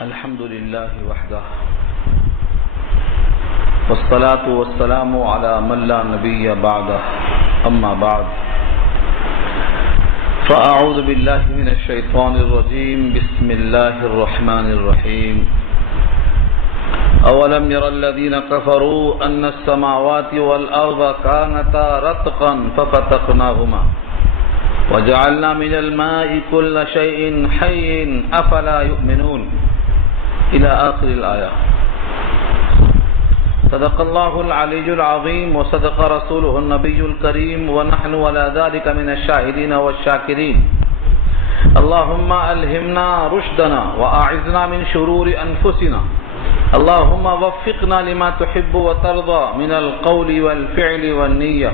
الحمد لله وحده والصلاة والسلام على من لا نبي بعده أما بعد فأعوذ بالله من الشيطان الرجيم بسم الله الرحمن الرحيم أولم ير الذين كفروا أن السماوات والأرض كانتا رتقا ففتقناهما وجعلنا من الماء كل شيء حي أفلا يؤمنون إلى آخر الآية. صدق الله العلي العظيم وصدق رسوله النبي الكريم ونحن على ذلك من الشاهدين والشاكرين. اللهم ألهمنا رشدنا وأعذنا من شرور أنفسنا. اللهم وفقنا لما تحب وترضى من القول والفعل والنية.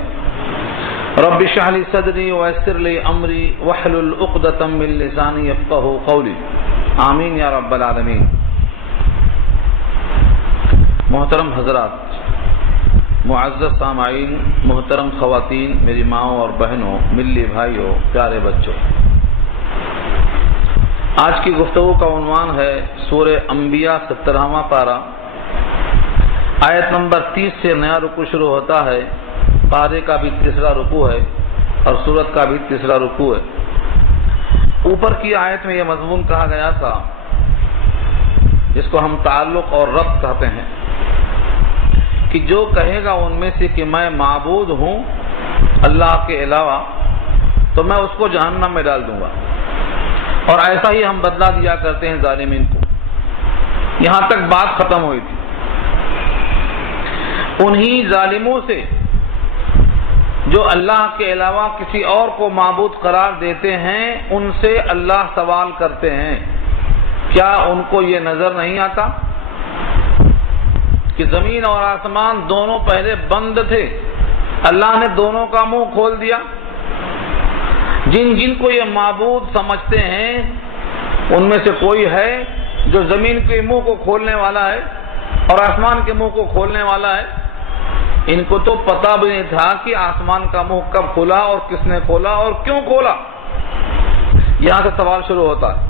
رب اشرح لي صدري ويسر لي أمري واحلل عقدة من لساني يفقهوا قولي. آمین یا رب العالمین. محترم حضرات، معزز سامعین، محترم خواتین، میری ماؤں اور بہنوں، ملی بھائیوں، پیارے بچوں، آج کی گفتگو کا عنوان ہے سورہ انبیاء 17واں پارہ، آیت نمبر 30 سے نیا رکوع شروع ہوتا ہے. پارے کا بھی تیسرا رکوع ہے اور سورت کا بھی تیسرا رکوع ہے. اوپر کی آیت میں یہ مضمون کہا گیا تھا جس کو ہم تعلق اور ربط کہتے ہیں کہ جو کہے گا ان میں سے کہ میں معبود ہوں اللہ کے علاوہ تو میں اس کو جہنم میں ڈال دوں گا. اور ایسا ہی ہم بدلہ دیا کرتے ہیں ظالمین کو. یہاں تک بات ختم ہوئی تھی. انہی ظالموں سے جو اللہ کے علاوہ کسی اور کو معبود قرار دیتے ہیں ان سے اللہ سوال کرتے ہیں کیا ان کو یہ نظر نہیں آتا کہ زمین اور آسمان دونوں پہلے بند تھے، اللہ نے دونوں کا منہ کھول دیا. جن جن کو یہ معبود سمجھتے ہیں ان میں سے کوئی ہے جو زمین کے منہ کو کھولنے والا ہے اور آسمان کے منہ کو کھولنے والا ہے. ان کو تو پتہ بھی نہیں تھا کہ آسمان کا منہ کب کھولا اور کس نے کھولا اور کیوں کھولا. یہاں سے سوال شروع ہوتا ہے.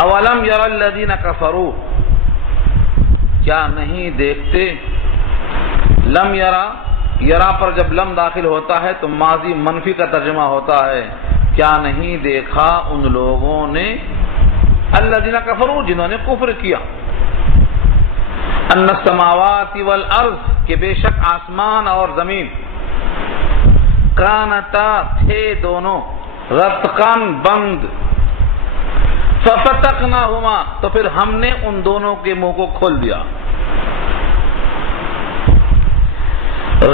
اولم یر الذین کفروا، کیا نہیں دیکھتے. لم یرا پر جب لم داخل ہوتا ہے تو ماضی منفی کا ترجمہ ہوتا ہے. کیا نہیں دیکھا ان لوگوں نے، الذین کفروا جنہوں نے کفر کیا، ان السماوات والارض کہ بے شک آسمان اور زمین، کانتا تھے دونوں، رتقاً بند، ففتقناہما تو پھر ہم نے ان دونوں کے منہ کو کھول دیا.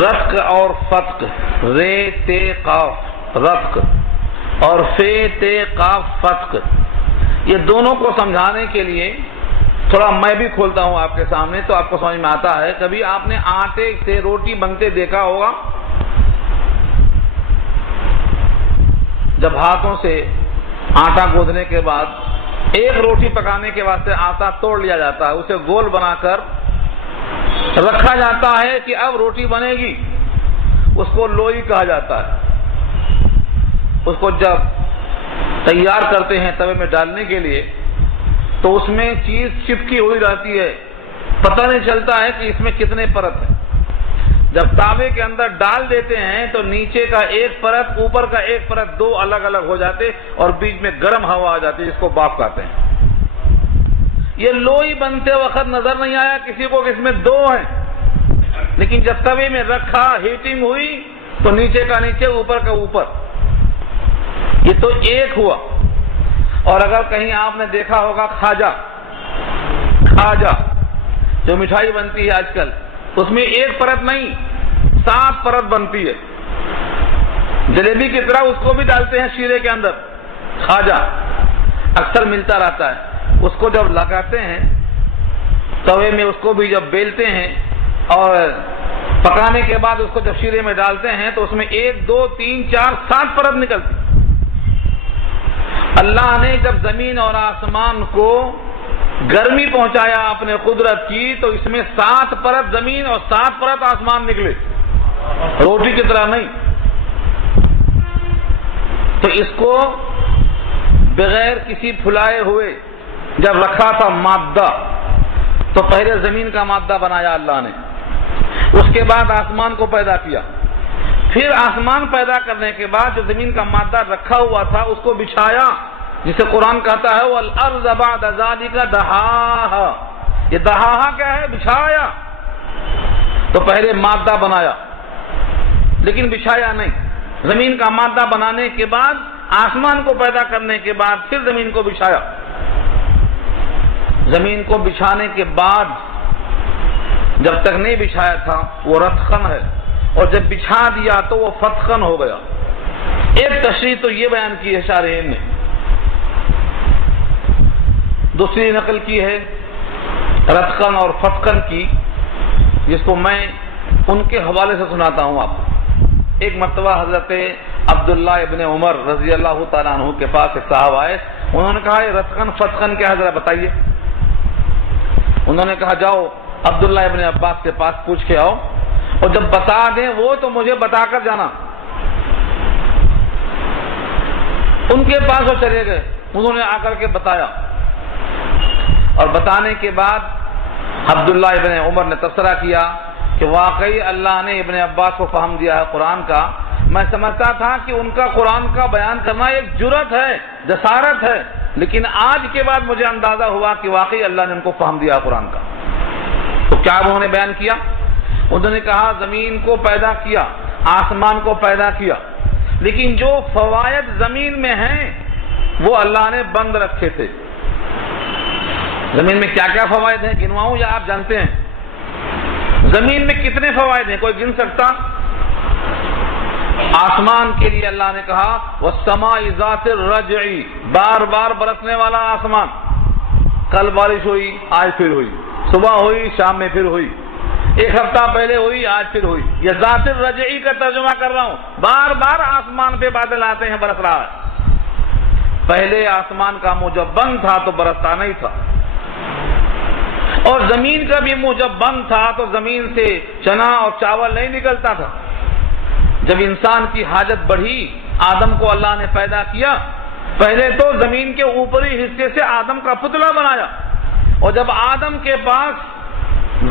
رتق اور فتق، رے تے قاف رتق اور فے تے قاف فتق، یہ دونوں کو سمجھانے کے لیے تھوڑا میں بھی کھولتا ہوں آپ کے سامنے تو آپ کو سمجھ میں آتا ہے. کبھی آپ نے آٹے سے روٹی بنتے دیکھا ہوگا؟ جب ہاتھوں سے آٹا گوندھنے کے بعد ایک روٹی پکانے کے واسطے آٹا توڑ لیا جاتا ہے، اسے گول بنا کر رکھا جاتا ہے کہ اب روٹی بنے گی. اس کو لوئی کہا جاتا ہے. اس کو جب تیار کرتے ہیں توے میں ڈالنے کے لیے تو اس میں چیز چپکی ہوئی رہتی ہے، پتہ نہیں چلتا ہے کہ اس میں کتنے پرت ہیں. جب تاوے کے اندر ڈال دیتے ہیں تو نیچے کا ایک پرت اوپر کا ایک پرت دو الگ الگ ہو جاتے اور بیچ میں گرم ہوا آ جاتی ہے جس کو باف کہتے ہیں. یہ لوئی بنتے وقت نظر نہیں آیا کسی کو کہ اس میں دو ہیں، لیکن جب توے میں رکھا ہیٹنگ ہوئی تو نیچے کا نیچے اوپر کا اوپر، یہ تو ایک ہوا. اور اگر کہیں آپ نے دیکھا ہوگا کھاجا جو مٹھائی بنتی ہے آج کل، اس میں ایک پرت نہیں 7 پرت بنتی ہے. جلیبی کی طرح اس کو بھی ڈالتے ہیں شیرے کے اندر. کھاجا اکثر ملتا رہتا ہے. اس کو جب لگاتے ہیں توے میں، اس کو بھی جب بیلتے ہیں اور پکانے کے بعد اس کو جب شیرے میں ڈالتے ہیں تو اس میں 1 2 3 4 7 پرت نکلتی. اللہ نے جب زمین اور آسمان کو گرمی پہنچایا اپنے قدرت کی تو اس میں 7 پرت زمین اور 7 پرت آسمان نکلے، روٹی کی طرح نہیں. تو اس کو بغیر کسی پھلائے ہوئے جب رکھا تھا مادہ، تو پہلے زمین کا مادہ بنایا اللہ نے، اس کے بعد آسمان کو پیدا کیا، پھر آسمان پیدا کرنے کے بعد جو زمین کا مادہ رکھا ہوا تھا اس کو بچھایا، جسے قرآن کہتا ہے وَالْأَرْضَ بَعْدَ ذَلِكَ دَحَاهَا۔ یہ دہاہا کیا ہے؟ بچھایا۔ تو پہلے مادہ بنایا لیکن بچھایا نہیں، زمین کا مادہ بنانے کے بعد آسمان کو پیدا کرنے کے بعد پھر زمین کو بچھایا۔ زمین کو بچھانے کے بعد جب تک نہیں بچھایا تھا وہ رتخن ہے، اور جب بچھا دیا تو وہ فتخن ہو گیا۔ ایک تشریح تو یہ بیان کی ہے شارحین نے، دوسری نقل کی ہے رتخن اور فتخن کی، جس کو میں ان کے حوالے سے سناتا ہوں آپ کو۔ ایک مرتبہ حضرت عبداللہ ابن عمر رضی اللہ تعالیٰ عنہ کے پاس ایک صاحب آئے، انہوں نے کہا یہ رتخن فتخن کیا ہے ذرا بتائیے۔ انہوں نے کہا جاؤ عبداللہ ابن عباس کے پاس پوچھ کے آؤ، اور جب بتا دیں وہ تو مجھے بتا کر جانا۔ ان کے پاس وہ چلے گئے، انہوں نے آ کر کے بتایا، اور بتانے کے بعد عبداللہ ابن عمر نے تبصرہ کیا کہ واقعی اللہ نے ابن عباس کو فہم دیا ہے قرآن کا۔ میں سمجھتا تھا کہ ان کا قرآن کا بیان کرنا ایک جرأت ہے، جسارت ہے، لیکن آج کے بعد مجھے اندازہ ہوا کہ واقعی اللہ نے ان کو فہم دیا قرآن کا۔ تو کیا انہوں نے بیان کیا؟ انہوں نے کہا زمین کو پیدا کیا، آسمان کو پیدا کیا، لیکن جو فوائد زمین میں ہیں وہ اللہ نے بند رکھے تھے۔ زمین میں کیا کیا فوائد ہیں گنواؤں یا آپ جانتے ہیں؟ زمین میں کتنے فوائد ہیں کوئی گن سکتا؟ آسمان کے لیے اللہ نے کہا وَالسَّمَاءِ ذَاتِ الرَّجْعِ، بار بار برسنے والا آسمان، کل بارش ہوئی آج پھر ہوئی، صبح ہوئی شام میں پھر ہوئی، ایک ہفتہ پہلے ہوئی آج پھر ہوئی۔ یہ ذات الرجعی کا ترجمہ کر رہا ہوں، بار بار آسمان پہ بادل آتے ہیں، برس رہا ہے۔ پہلے آسمان کا منہ جب بند تھا تو برستا نہیں تھا، اور زمین کا بھی منہ جب بند تھا تو زمین سے چنا اور چاول نہیں نکلتا تھا۔ جب انسان کی حاجت بڑھی، آدم کو اللہ نے پیدا کیا، پہلے تو زمین کے اوپری حصے سے آدم کا پتلا بنایا، اور جب آدم کے پاس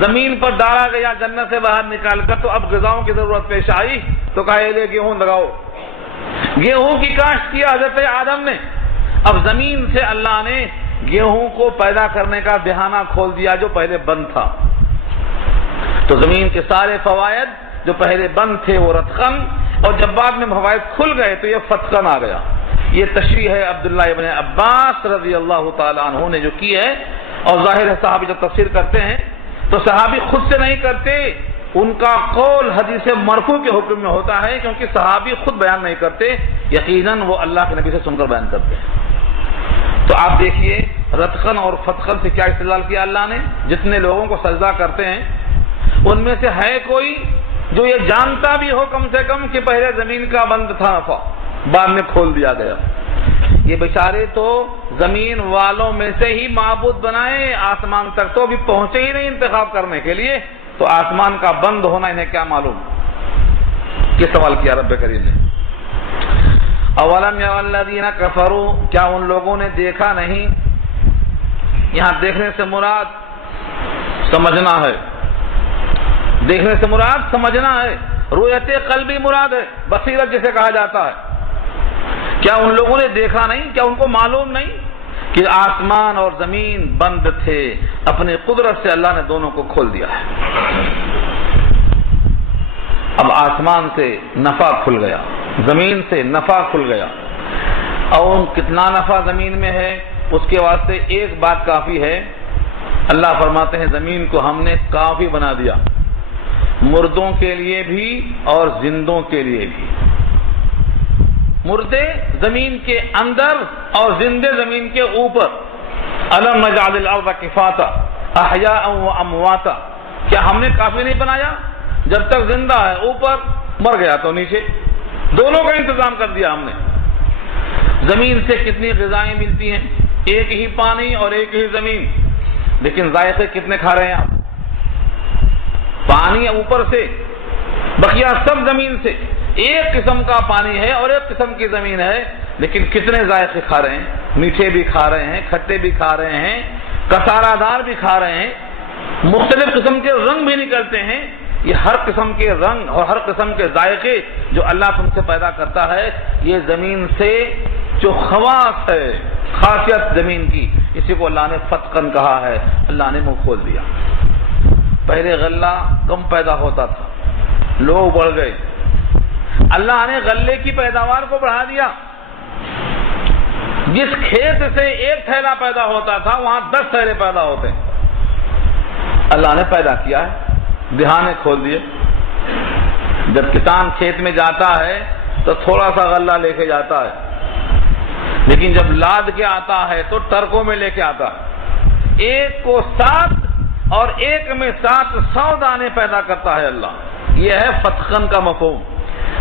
زمین پر ڈالا گیا جنت سے باہر نکال کر تو اب غذاؤں کی ضرورت پیش آئی، تو کہا لے گیہوں لگاؤ۔ گیہوں کی کاشت کی حضرت آدم نے، اب زمین سے اللہ نے گیہوں کو پیدا کرنے کا بہانہ کھول دیا جو پہلے بند تھا۔ تو زمین کے سارے فوائد جو پہلے بند تھے وہ رتخن، اور جب بعد میں فوائد کھل گئے تو یہ فتخن آ گیا۔ یہ تشریح ہے عبداللہ ابن عباس رضی اللہ تعالیٰ عنہ نے جو کی ہے، اور ظاہر ہے صحابی جب تفسیر کرتے ہیں تو صحابی خود سے نہیں کرتے، ان کا قول حدیث مرفوع کے حکم میں ہوتا ہے، کیونکہ صحابی خود بیان نہیں کرتے، یقیناً وہ اللہ کے نبی سے سن کر بیان کرتے ہیں۔ تو آپ دیکھیے رتخن اور فتخن سے کیا استدلال کیا اللہ نے۔ جتنے لوگوں کو سجدہ کرتے ہیں ان میں سے ہے کوئی جو یہ جانتا بھی ہو کم سے کم کہ پہلے زمین کا بند تھا، بعد میں کھول دیا گیا؟ یہ بیچارے تو زمین والوں میں سے ہی معبود بنائے، آسمان تک تو بھی پہنچے ہی نہیں انتخاب کرنے کے لیے، تو آسمان کا بند ہونا انہیں کیا معلوم؟ یہ سوال کیا رب کریم نے۔ اولم یرى الذین کفروا، کیا ان لوگوں نے دیکھا نہیں؟ یہاں دیکھنے سے مراد سمجھنا ہے، دیکھنے سے مراد سمجھنا ہے، رؤیت قلبی مراد ہے، بصیرت جسے کہا جاتا ہے۔ کیا ان لوگوں نے دیکھا نہیں؟ کیا ان کو معلوم نہیں کہ آسمان اور زمین بند تھے، اپنی قدرت سے اللہ نے دونوں کو کھول دیا ہے۔ اب آسمان سے نفع کھل گیا، زمین سے نفع کھل گیا، اور کتنا نفع زمین میں ہے اس کے واسطے ایک بات کافی ہے۔ اللہ فرماتے ہیں زمین کو ہم نے کافی بنا دیا، مردوں کے لیے بھی اور زندوں کے لیے بھی۔ مردے زمین کے اندر اور زندے زمین کے اوپر۔ الم نجعل الارض کفاتا احیاء و امواتا، کیا ہم نے کافی نہیں بنایا؟ جب تک زندہ ہے اوپر، مر گیا تو نیچے، دونوں کا انتظام کر دیا ہم نے۔ زمین سے کتنی غذائیں ملتی ہیں، ایک ہی پانی اور ایک ہی زمین، لیکن ذائقے کتنے کھا رہے ہیں آپ؟ پانی اوپر سے، بقیہ سب زمین سے۔ ایک قسم کا پانی ہے اور ایک قسم کی زمین ہے، لیکن کتنے ذائقے کھا رہے ہیں۔ میٹھے بھی کھا رہے ہیں، کھٹے بھی کھا رہے ہیں، کسارہ دار بھی کھا رہے ہیں، مختلف قسم کے رنگ بھی نکلتے ہیں. یہ ہر قسم کے رنگ اور ہر قسم کے ذائقے جو اللہ تم سے پیدا کرتا ہے، یہ زمین سے جو خواص ہے، خاصیت زمین کی، اسی کو اللہ نے فتقن کہا ہے. اللہ نے منہ کھول دیا. پہلے غلہ کم پیدا ہوتا تھا، لوگ بڑھ گئے، اللہ نے غلے کی پیداوار کو بڑھا دیا. جس کھیت سے ایک تھیلا پیدا ہوتا تھا وہاں 10 تھیلے پیدا ہوتے ہیں. اللہ نے پیدا کیا ہے، دہانے کھول دیے. جب کسان کھیت میں جاتا ہے تو تھوڑا سا غلہ لے کے جاتا ہے، لیکن جب لاد کے آتا ہے تو ٹرکوں میں لے کے آتا ہے. ایک کو 7 اور ایک میں 700 دانے پیدا کرتا ہے اللہ. یہ ہے فتقن کا مفہوم.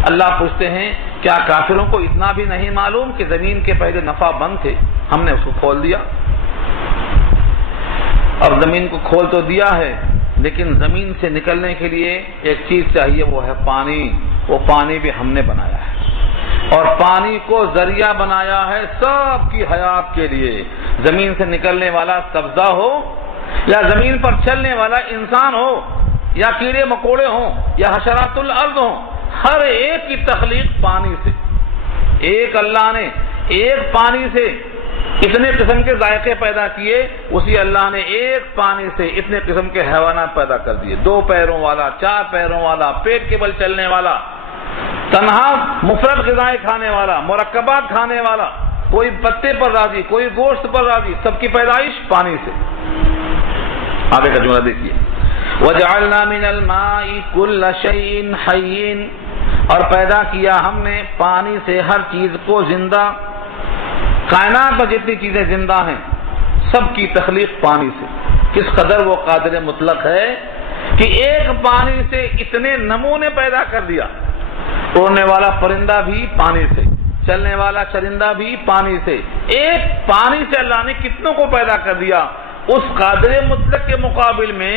اللہ پوچھتے ہیں کیا کافروں کو اتنا بھی نہیں معلوم کہ زمین کے پہلے نفع بند تھے، ہم نے اس کو کھول دیا. اور زمین کو کھول تو دیا ہے، لیکن زمین سے نکلنے کے لیے ایک چیز چاہیے، وہ ہے پانی. وہ پانی بھی ہم نے بنایا ہے، اور پانی کو ذریعہ بنایا ہے سب کی حیات کے لیے. زمین سے نکلنے والا سبزہ ہو، یا زمین پر چلنے والا انسان ہو، یا کیڑے مکوڑے ہوں، یا حشرات الارض ہوں، ہر ایک کی تخلیق پانی سے. ایک اللہ نے ایک پانی سے اتنے قسم کے ذائقے پیدا کیے، اسی اللہ نے ایک پانی سے اتنے قسم کے حیوانات پیدا کر دیے. 2 پیروں والا، 4 پیروں والا، پیٹ کے بل چلنے والا، تنہا مفرد غذائیں کھانے والا، مرکبات کھانے والا، کوئی پتے پر راضی، کوئی گوشت پر راضی، سب کی پیدائش پانی سے. آگے کا جملہ دیکھیے، وَجَعَلْنَا مِنَ الْمَاءِ كُلَّ شَيْءٍ حَيٍّ، اور پیدا کیا ہم نے پانی سے ہر چیز کو زندہ. کائنات میں جتنی چیزیں زندہ ہیں سب کی تخلیق پانی سے. کس قدر وہ قادر مطلق ہے کہ ایک پانی سے اتنے نمونے پیدا کر دیا. اڑنے والا پرندہ بھی پانی سے، چلنے والا چرندہ بھی پانی سے. ایک پانی سے اللہ نے کتنوں کو پیدا کر دیا. اس قادر مطلق کے مقابل میں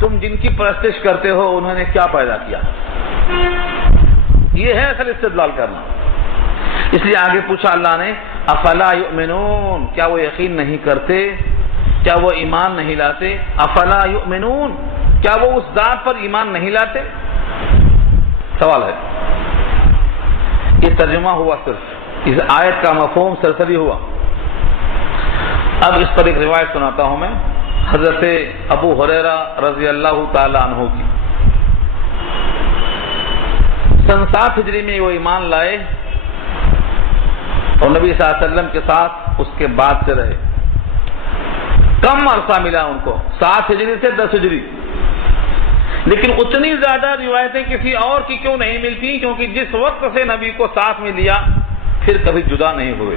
تم جن کی پرستش کرتے ہو انہوں نے کیا پیدا کیا؟ یہ ہے اصل استدلال کرنا. اس لیے آگے پوچھا اللہ نے، افلا یؤمنون، کیا وہ یقین نہیں کرتے؟ کیا وہ ایمان نہیں لاتے؟ افلا یؤمنون، کیا وہ اس ذات پر ایمان نہیں لاتے؟ سوال ہے. یہ ترجمہ ہوا، صرف اس آیت کا مفہوم سرسری ہوا. اب اس پر ایک روایت سناتا ہوں میں، حضرت ابو ہریرہ رضی اللہ تعالی عنہ کی. سن 7 ہجری میں وہ ایمان لائے اور نبی صلی اللہ علیہ وسلم کے ساتھ اس کے بعد سے رہے. کم عرصہ ملا ان کو، 7 ہجری سے 10 ہجری. لیکن اتنی زیادہ روایتیں کسی اور کی کیوں نہیں ملتی؟ کیونکہ جس وقت سے نبی کو ساتھ میں لیا پھر کبھی جدا نہیں ہوئے.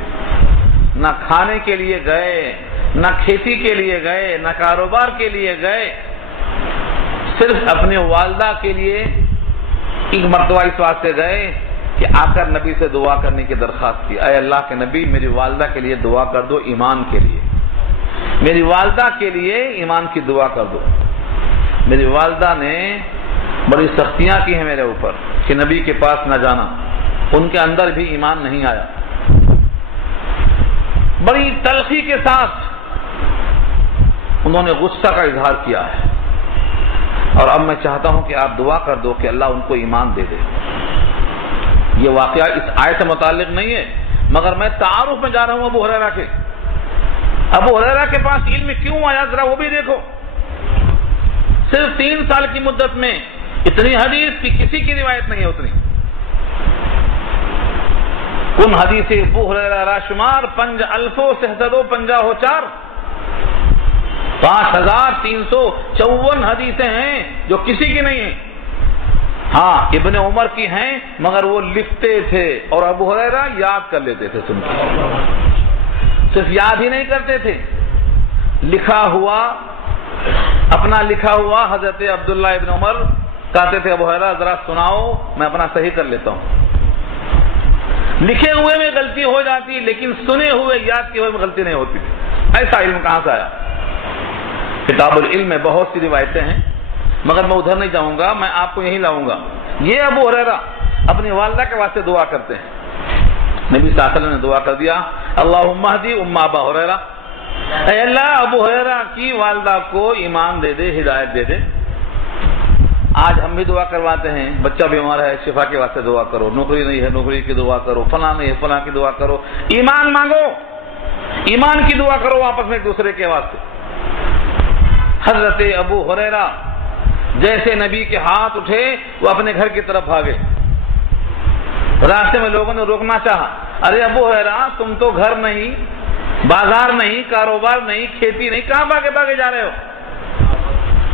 نہ کھانے کے لیے گئے، نہ کھیتی کے لیے گئے، نہ کاروبار کے لیے گئے. صرف اپنے والدہ کے لیے ایک مرتبہ اس واسطے گئے کہ آ کر نبی سے دعا کرنے کی درخواست کی، اے اللہ کے نبی میری والدہ کے لیے دعا کر دو، ایمان کے لیے. میری والدہ کے لیے ایمان کی دعا کر دو. میری والدہ نے بڑی سختیاں کی ہیں میرے اوپر کہ نبی کے پاس نہ جانا. ان کے اندر بھی ایمان نہیں آیا. بڑی تلخی کے ساتھ انہوں نے غصہ کا اظہار کیا ہے، اور اب میں چاہتا ہوں کہ آپ دعا کر دو کہ اللہ ان کو ایمان دے دے. یہ واقعہ اس آیت سے متعلق نہیں ہے، مگر میں تعارف میں جا رہا ہوں ابو ہریرہ کے. ابو ہریرہ کے پاس علم کیوں آیا ذرا وہ بھی دیکھو. صرف 3 سال کی مدت میں اتنی حدیث کی کسی کی روایت نہیں ہے اتنی. کن حدیث ابو ہریرہ راشمار 5,754، 5,354 حدیثیں ہیں جو کسی کی نہیں ہیں. ہاں ابن عمر کی ہیں مگر وہ لکھتے تھے، اور ابو ہریرہ یاد کر لیتے تھے. سن کے صرف یاد ہی نہیں کرتے تھے، لکھا ہوا، اپنا لکھا ہوا حضرت عبداللہ ابن عمر کہتے تھے ابو ہریرہ ذرا سناؤ میں اپنا صحیح کر لیتا ہوں. لکھے ہوئے میں غلطی ہو جاتی لیکن سنے ہوئے یاد کیے ہوئے میں غلطی نہیں ہوتی. ایسا علم کہاں سے آیا؟ کتاب العلم میں بہت سی روایتیں ہیں مگر میں ادھر نہیں جاؤں گا، میں آپ کو یہی لاؤں گا. یہ ابو ہریرہ اپنی والدہ کے واسطے دعا کرتے ہیں. نبی صلی اللہ علیہ وسلم نے دعا کر دیا اللہم اہدی ام ابا ہریرہ، اے اللہ ابو ہریرہ کی والدہ کو ایمان دے دے، ہدایت دے دے۔ آج ہم بھی دعا کرواتے ہیں، بچہ بیمار ہے شفا کے واسطے دعا کرو، نوکری نہیں ہے نوکری کی دعا کرو، فلاں نہیں ہے فلاں کی دعا کرو، ایمان مانگو، ایمان کی دعا کرو آپس میں ایک دوسرے کے واسطے۔ حضرت ابو ہریرہ جیسے نبی کے ہاتھ اٹھے وہ اپنے گھر کی طرف بھاگے، راستے میں لوگوں نے روکنا چاہا، ارے ابو ہریرہ تم تو گھر نہیں، بازار نہیں، کاروبار نہیں، کھیتی نہیں، کہاں بھاگے بھاگے جا رہے ہو؟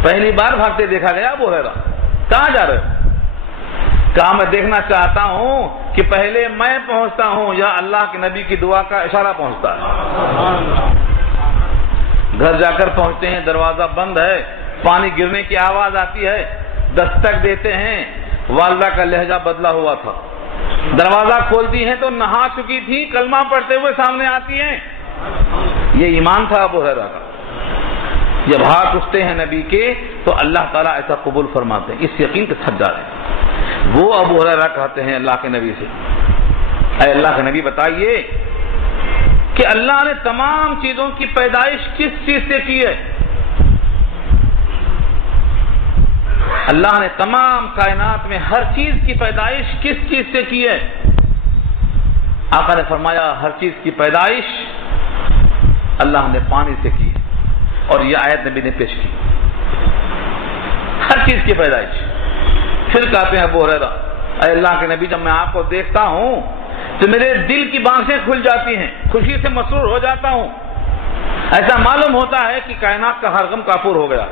پہلی بار بھاگتے دیکھا گیا ابو ہریرہ، کہاں جا رہے ہو؟ کہا میں دیکھنا چاہتا ہوں کہ پہلے میں پہنچتا ہوں یا اللہ کے نبی کی دعا کا اشارہ پہنچتا ہے۔ گھر جا کر پہنچتے ہیں، دروازہ بند ہے، پانی گرنے کی آواز آتی ہے، دستک دیتے ہیں، والدہ کا لہجہ بدلا ہوا تھا، دروازہ کھولتی ہیں تو نہا چکی تھی، کلمہ پڑھتے ہوئے سامنے آتی ہیں۔ یہ ایمان تھا ابو ہریرہ کا، جب ہاتھ اٹھتے ہیں نبی کے تو اللہ تعالیٰ ایسا قبول فرماتے ہیں، اس یقین کے ساتھ جا رہے ہیں۔ وہ ابو ہریرہ کہتے ہیں اللہ کے نبی سے، اے اللہ کے نبی بتائیے کہ اللہ نے تمام چیزوں کی پیدائش کس چیز سے کی ہے؟ اللہ نے تمام کائنات میں ہر چیز کی پیدائش کس چیز سے کی ہے؟ آقا نے فرمایا ہر چیز کی پیدائش اللہ نے پانی سے کی، اور یہ آیت نبی نے پیش کی، ہر چیز کی پیدائش۔ پھر کہتے ہیں ابو ہریرہ اے اللہ کے نبی جب میں آپ کو دیکھتا ہوں تو میرے دل کی بانسیں کھل جاتی ہیں، خوشی سے مسرور ہو جاتا ہوں، ایسا معلوم ہوتا ہے کہ کائنات کا ہر غم کافور ہو گیا۔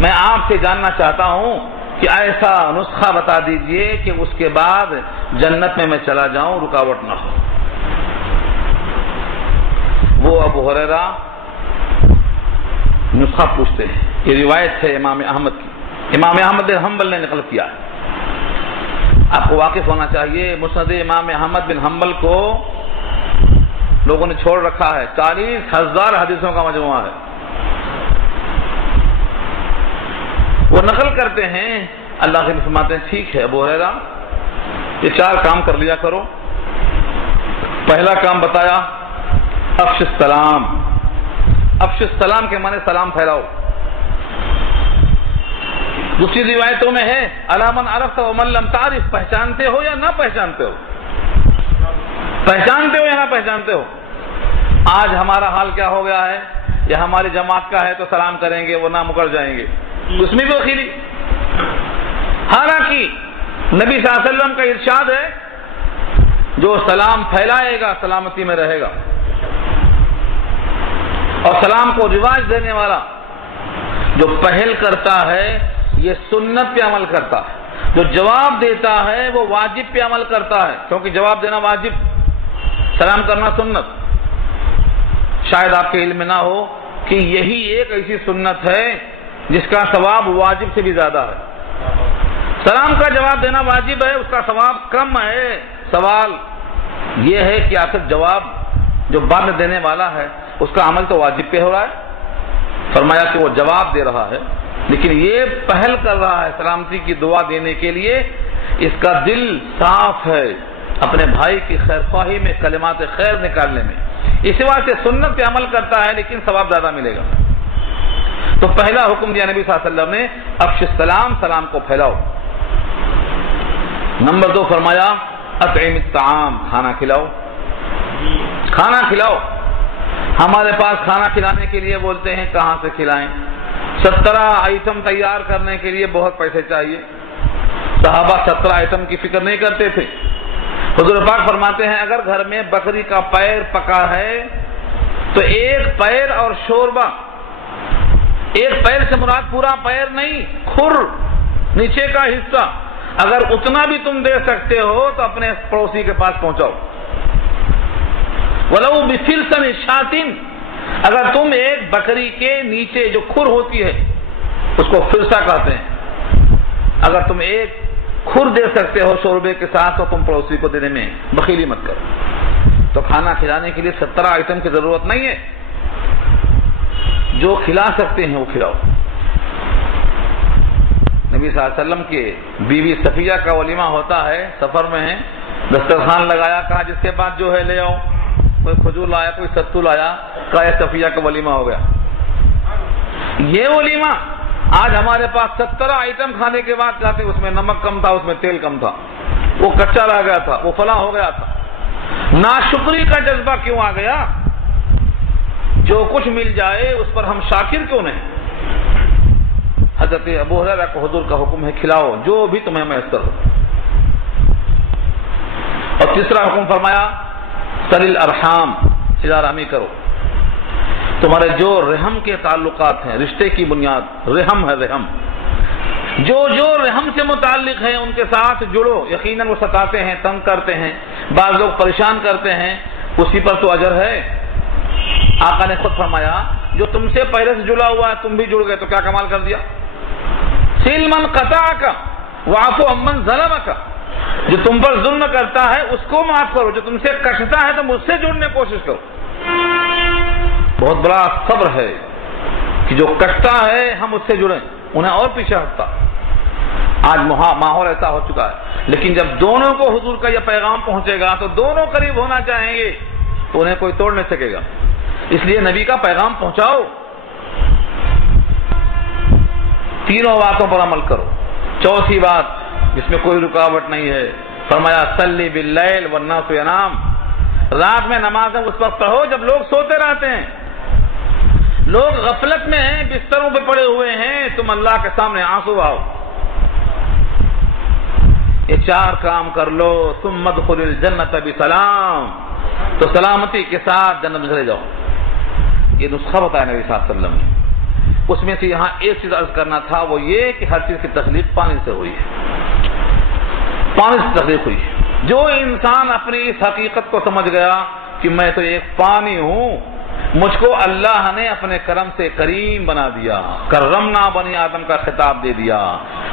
میں آپ سے جاننا چاہتا ہوں کہ ایسا نسخہ بتا دیجئے کہ اس کے بعد جنت میں چلا جاؤں، رکاوٹ نہ ہو۔ وہ ابو ہریرہ نسخہ پوچھتے ہیں، یہ روایت ہے امام احمد کی، امام احمد بن حنبل نے نقل کیا ہے۔ آپ کو واقف ہونا چاہیے مسند امام احمد بن حنبل کو لوگوں نے چھوڑ رکھا ہے، 40,000 حدیثوں کا مجموعہ ہے۔ وہ نقل کرتے ہیں، اللہ کے فرماتے ہیں ٹھیک ہے ابو ہریرہ یہ 4 کام کر لیا کرو۔ پہلا کام بتایا افش السلام، افش السلام کے معنی سلام پھیلاؤ۔ دوسری روایتوں میں ہے الا من عرفت ومن لم تعرف، پہچانتے ہو یا نہ پہچانتے ہو، پہچانتے ہو یا نہ پہچانتے ہو۔ آج ہمارا حال کیا ہو گیا ہے، یہ ہماری جماعت کا ہے تو سلام کریں گے ورنہ مکر جائیں گے، اس میں بھی وکیلی۔ حالانکہ نبی صلی اللہ علیہ وسلم کا ارشاد ہے جو سلام پھیلائے گا سلامتی میں رہے گا، اور سلام کو رواج دینے والا جو پہل کرتا ہے یہ سنت پہ عمل کرتا ہے، جو جواب دیتا ہے وہ واجب پہ عمل کرتا ہے، کیونکہ جواب دینا واجب، سلام کرنا سنت۔ شاید آپ کے علم میں نہ ہو کہ یہی ایک ایسی سنت ہے جس کا ثواب واجب سے بھی زیادہ ہے۔ سلام کا جواب دینا واجب ہے، اس کا ثواب کم ہے۔ سوال یہ ہے کہ آخر جواب جو بعد میں دینے والا ہے اس کا عمل تو واجب پہ ہو رہا ہے۔ فرمایا کہ وہ جواب دے رہا ہے لیکن یہ پہل کر رہا ہے سلامتی کی دعا دینے کے لیے، اس کا دل صاف ہے اپنے بھائی کی خیر خواہی میں کلمات خیر نکالنے میں، اس واسطے سنت پہ عمل کرتا ہے لیکن ثواب زیادہ ملے گا۔ تو پہلا حکم دیا نبی صلی اللہ علیہ وسلم نے افش السلام، سلام کو پھیلاؤ۔ نمبر 2 فرمایا اطعم الطعام، کھانا کھلاؤ، کھانا کھلاؤ۔ ہمارے پاس کھانا کھلانے کے لیے بولتے ہیں کہاں سے کھلائیں، 17 آئٹم تیار کرنے کے لیے بہت پیسے چاہیے۔ صحابہ 17 آئٹم کی فکر نہیں کرتے تھے۔ حضور پاک فرماتے ہیں اگر گھر میں بکری کا پیر پکا ہے تو 1 پیر اور شوربہ، 1 پیر سے مراد پورا پیر نہیں، کھر نیچے کا حصہ، اگر اتنا بھی تم دے سکتے ہو تو اپنے پڑوسی کے پاس پہنچاؤ۔ وَلَوْ بِفِلْسَنِ شَاةٍ، اگر تم ایک بکری کے نیچے جو کھر ہوتی ہے اس کو فرسا کہتے ہیں، اگر تم ایک کھر دے سکتے ہو شوربے کے ساتھ تو تم پڑوسی کو دینے میں بخیلی مت کرو۔ تو کھانا کھلانے کے لیے 17 آئٹم کی ضرورت نہیں ہے، جو کھلا سکتے ہیں وہ کھلاؤ۔ نبی صلی اللہ علیہ وسلم کے بیوی صفیہ کا ولیمہ ہوتا ہے، سفر میں ہیں، دسترخوان لگایا، کہا جس کے بعد جو ہے لے آؤ، کوئی کھجور لایا، کوئی ستو لایا، کہا یہ صفیہ کا ولیمہ ہو گیا۔ یہ ولیمہ آج ہمارے پاس 17 آئٹم کھانے کے بعد کہتے اس میں نمک کم تھا، اس میں تیل کم تھا، وہ کچا رہ گیا تھا، وہ فلاں ہو گیا تھا۔ ناشکری کا جذبہ کیوں آ گیا؟ جو کچھ مل جائے اس پر ہم شاکر کیوں نہیں؟ حضرت ابو ہریرہ کو حضور کا حکم ہے کھلاؤ جو بھی تمہیں میسر ہو۔ اور تیسرا حکم فرمایا صل الارحام، صلہ رحمی کرو۔ تمہارے جو رحم کے تعلقات ہیں، رشتے کی بنیاد رحم ہے، رحم جو رحم سے متعلق ہیں ان کے ساتھ جڑو۔ یقیناً وہ ستاتے ہیں، تنگ کرتے ہیں، بعض لوگ پریشان کرتے ہیں، اسی پر تو اجر ہے۔ آقا نے خود فرمایا جو تم سے پہلے سے جڑا ہوا ہے تم بھی جڑ گئے تو کیا کمال کر دیا۔ سل من قطعک واعف عمن ظلمک، جو تم پر ظلم کرتا ہے اس کو معاف کرو، جو تم سے کٹتا ہے تو مجھ سے جڑنے کی کوشش کرو۔ بہت بڑا صبر ہے کہ جو کٹتا ہے ہم اس سے جڑیں، انہیں اور پیچھے ہٹتا۔ آج ماحول ایسا ہو چکا ہے، لیکن جب دونوں کو حضور کا یہ پیغام پہنچے گا تو دونوں قریب ہونا چاہیں گے تو انہیں کوئی توڑ نہیں سکے گا۔ اس لیے نبی کا پیغام پہنچاؤ، تینوں باتوں پر عمل کرو۔ چوتھی بات جس میں کوئی رکاوٹ نہیں ہے، فرمایا صلی باللیل والناس ینام، رات میں نماز اس وقت پڑھو جب لوگ سوتے رہتے ہیں، لوگ غفلت میں ہیں، بستروں پہ پڑے ہوئے ہیں، تم اللہ کے سامنے آنسو بہاؤ۔ یہ 4 کام کر لو، ثم ادخل الجنت بسلام، تو سلامتی کے ساتھ جنت میں چلے جاؤ۔ یہ نسخہ بتایا نبی صلی اللہ علیہ وسلم نے۔ اس میں سے یہاں ایک چیز عرض کرنا تھا، وہ یہ کہ ہر چیز کی تخلیق پانی سے ہوئی ہے، پانی سے تخلیق ہوئی ہے۔ جو انسان اپنی اس حقیقت کو سمجھ گیا کہ میں تو ایک پانی ہوں، مجھ کو اللہ نے اپنے کرم سے کریم بنا دیا، کرمنا بنی آدم کا خطاب دے دیا،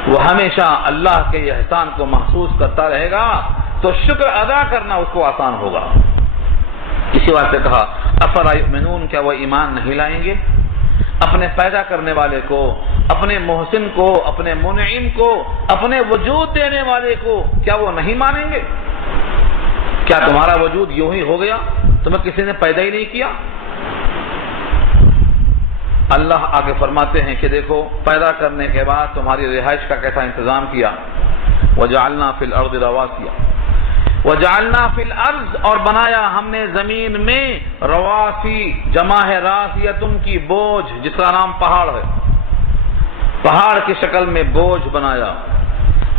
وہ ہمیشہ اللہ کے احسان کو محسوس کرتا رہے گا تو شکر ادا کرنا اس کو آسان ہوگا۔ اسی واسطے کہا افلا یؤمنون، کیا وہ ایمان نہیں لائیں گے؟ اپنے پیدا کرنے والے کو، اپنے محسن کو، اپنے منعم کو، اپنے وجود دینے والے کو کیا وہ نہیں مانیں گے؟ کیا تمہارا وجود یوں ہی ہو گیا؟ تمہیں کسی نے پیدا ہی نہیں کیا؟ اللہ آگے فرماتے ہیں کہ دیکھو پیدا کرنے کے بعد تمہاری رہائش کا کیسا انتظام کیا۔ وجعلنا فی الارض رواسیا، وجعلنا فی الارض، اور بنایا ہم نے زمین میں رواسی، جمع ہے راسیتم کی بوجھ، جس کا نام پہاڑ ہے، پہاڑ کی شکل میں بوجھ بنایا،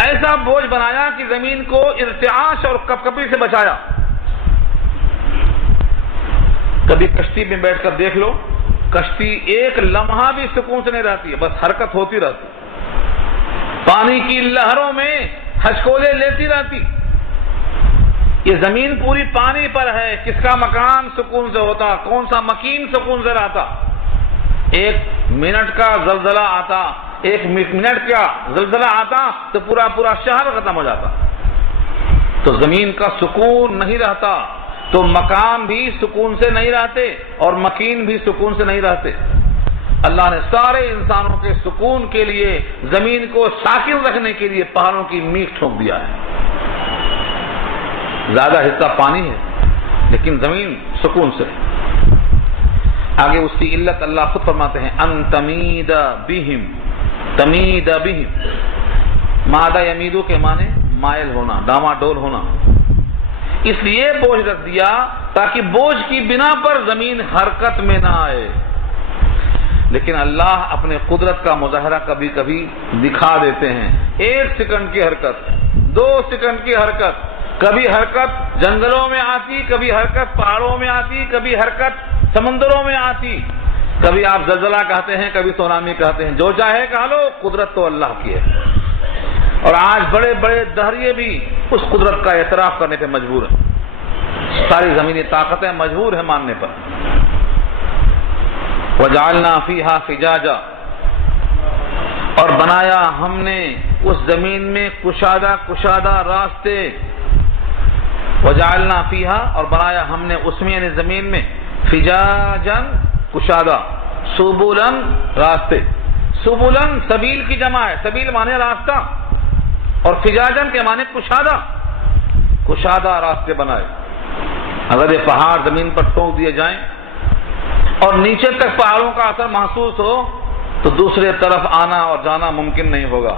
ایسا بوجھ بنایا کہ زمین کو ارتعاش اور کپکپی سے بچایا۔ کبھی کشتی میں بیٹھ کر دیکھ لو، کشتی ایک لمحہ بھی سکون سے نہیں رہتی ہے، بس حرکت ہوتی رہتی، پانی کی لہروں میں ہچکولے لیتی رہتی۔ یہ زمین پوری پانی پر ہے، کس کا مکان سکون سے ہوتا؟ کون سا مکین سکون سے رہتا؟ 1 منٹ کا زلزلہ آتا، 1 منٹ کا زلزلہ آتا تو پورا شہر ختم ہو جاتا۔ تو زمین کا سکون نہیں رہتا تو مکان بھی سکون سے نہیں رہتے اور مکین بھی سکون سے نہیں رہتے۔ اللہ نے سارے انسانوں کے سکون کے لیے زمین کو ساکن رکھنے کے لیے پہاڑوں کی میخ ٹھوک دیا ہے۔ زیادہ حصہ پانی ہے لیکن زمین سکون سے۔ آگے اس کی علت اللہ خود فرماتے ہیں ان تمید بہم، تمید بہم، مادہ یمیدو کے معنی مائل ہونا، ڈاما ڈول ہونا، اس لیے بوجھ رکھ دیا تاکہ بوجھ کی بنا پر زمین حرکت میں نہ آئے۔ لیکن اللہ اپنے قدرت کا مظاہرہ کبھی کبھی دکھا دیتے ہیں، 1 سیکنڈ کی حرکت، 2 سیکنڈ کی حرکت، کبھی حرکت جنگلوں میں آتی، کبھی حرکت پہاڑوں میں آتی، کبھی حرکت سمندروں میں آتی، کبھی آپ زلزلہ کہتے ہیں، کبھی سونامی کہتے ہیں، جو چاہے کہہ لو، قدرت تو اللہ کی ہے۔ اور آج بڑے بڑے دہریے بھی اس قدرت کا اعتراف کرنے پہ مجبور ہیں، ساری زمینی طاقتیں مجبور ہیں ماننے پر۔ وجعلنا فیہا فجاجا، اور بنایا ہم نے اس زمین میں کشادہ راستے، وجعلنا فیہا، اور بنایا ہم نے اس میں یعنی زمین میں فجاجا کشادہ، سبلن راستے، سبلن سبیل کی جمع ہے، سبیل مانے راستہ، اور فجاجن کے معنی کشادہ، کشادہ راستے بنائے. اگر یہ پہاڑ زمین پر ٹھوک دیے جائیں اور نیچے تک پہاڑوں کا اثر محسوس ہو تو دوسرے طرف آنا اور جانا ممکن نہیں ہوگا.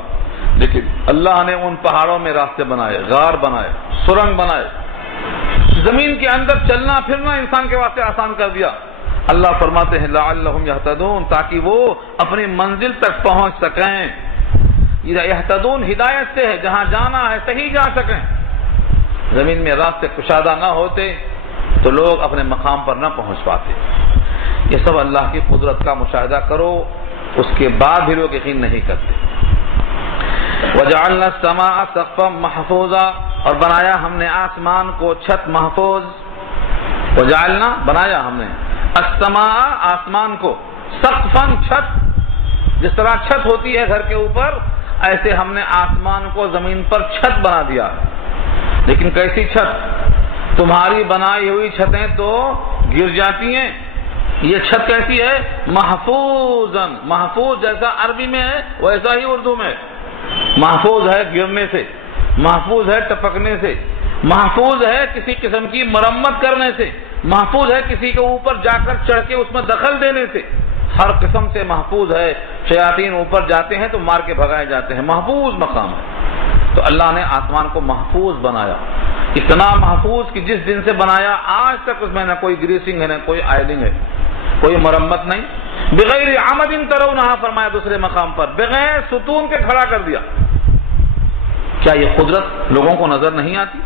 لیکن اللہ نے ان پہاڑوں میں راستے بنائے، غار بنائے، سرنگ بنائے. زمین کے اندر چلنا پھرنا انسان کے واسطے آسان کر دیا. اللہ فرماتے ہیں لعلہم یہتدون، تاکہ وہ اپنی منزل تک پہنچ سکیں. یہتدون ہدایت سے ہے، جہاں جانا ہے صحیح جا سکیں. زمین میں راستے کشادہ نہ ہوتے تو لوگ اپنے مقام پر نہ پہنچ پاتے. یہ سب اللہ کی قدرت کا مشاہدہ کرو، اس کے بعد بھی لوگ یقین نہیں کرتے. وَجَعَلْنَا السَّمَاءَ سَقْفًا مَحْفُوظًا، اور بنایا ہم نے آسمان کو چھت محفوظ. وَجَعَلْنَا بنایا ہم نے السَّمَاءَ آسمان کو سَقْفًا چھت، جس طرح چھت ہوتی ہے گھر کے اوپر ایسے ہم نے آسمان کو زمین پر چھت بنا دیا. لیکن کیسی چھت؟ تمہاری بنائی ہوئی چھتیں تو گر جاتی ہیں. یہ چھت کیسی ہے؟ محفوظاً، محفوظ جیسا عربی میں ہے ویسا ہی اردو میں. محفوظ ہے گرنے سے، محفوظ ہے ٹپکنے سے، محفوظ ہے کسی قسم کی مرمت کرنے سے، محفوظ ہے کسی کے اوپر جا کر چڑھ کے اس میں دخل دینے سے. ہر قسم سے محفوظ ہے. شیاطین اوپر جاتے ہیں تو مار کے بھگائے جاتے ہیں. محفوظ مقام ہے. تو اللہ نے آسمان کو محفوظ بنایا، اتنا محفوظ کہ جس دن سے بنایا آج تک اس میں نہ کوئی گریسنگ ہے، نہ کوئی آئلنگ ہے، کوئی مرمت نہیں. بغیر عمد ترونہا فرمایا دوسرے مقام پر، بغیر ستون کے کھڑا کر دیا. کیا یہ قدرت لوگوں کو نظر نہیں آتی؟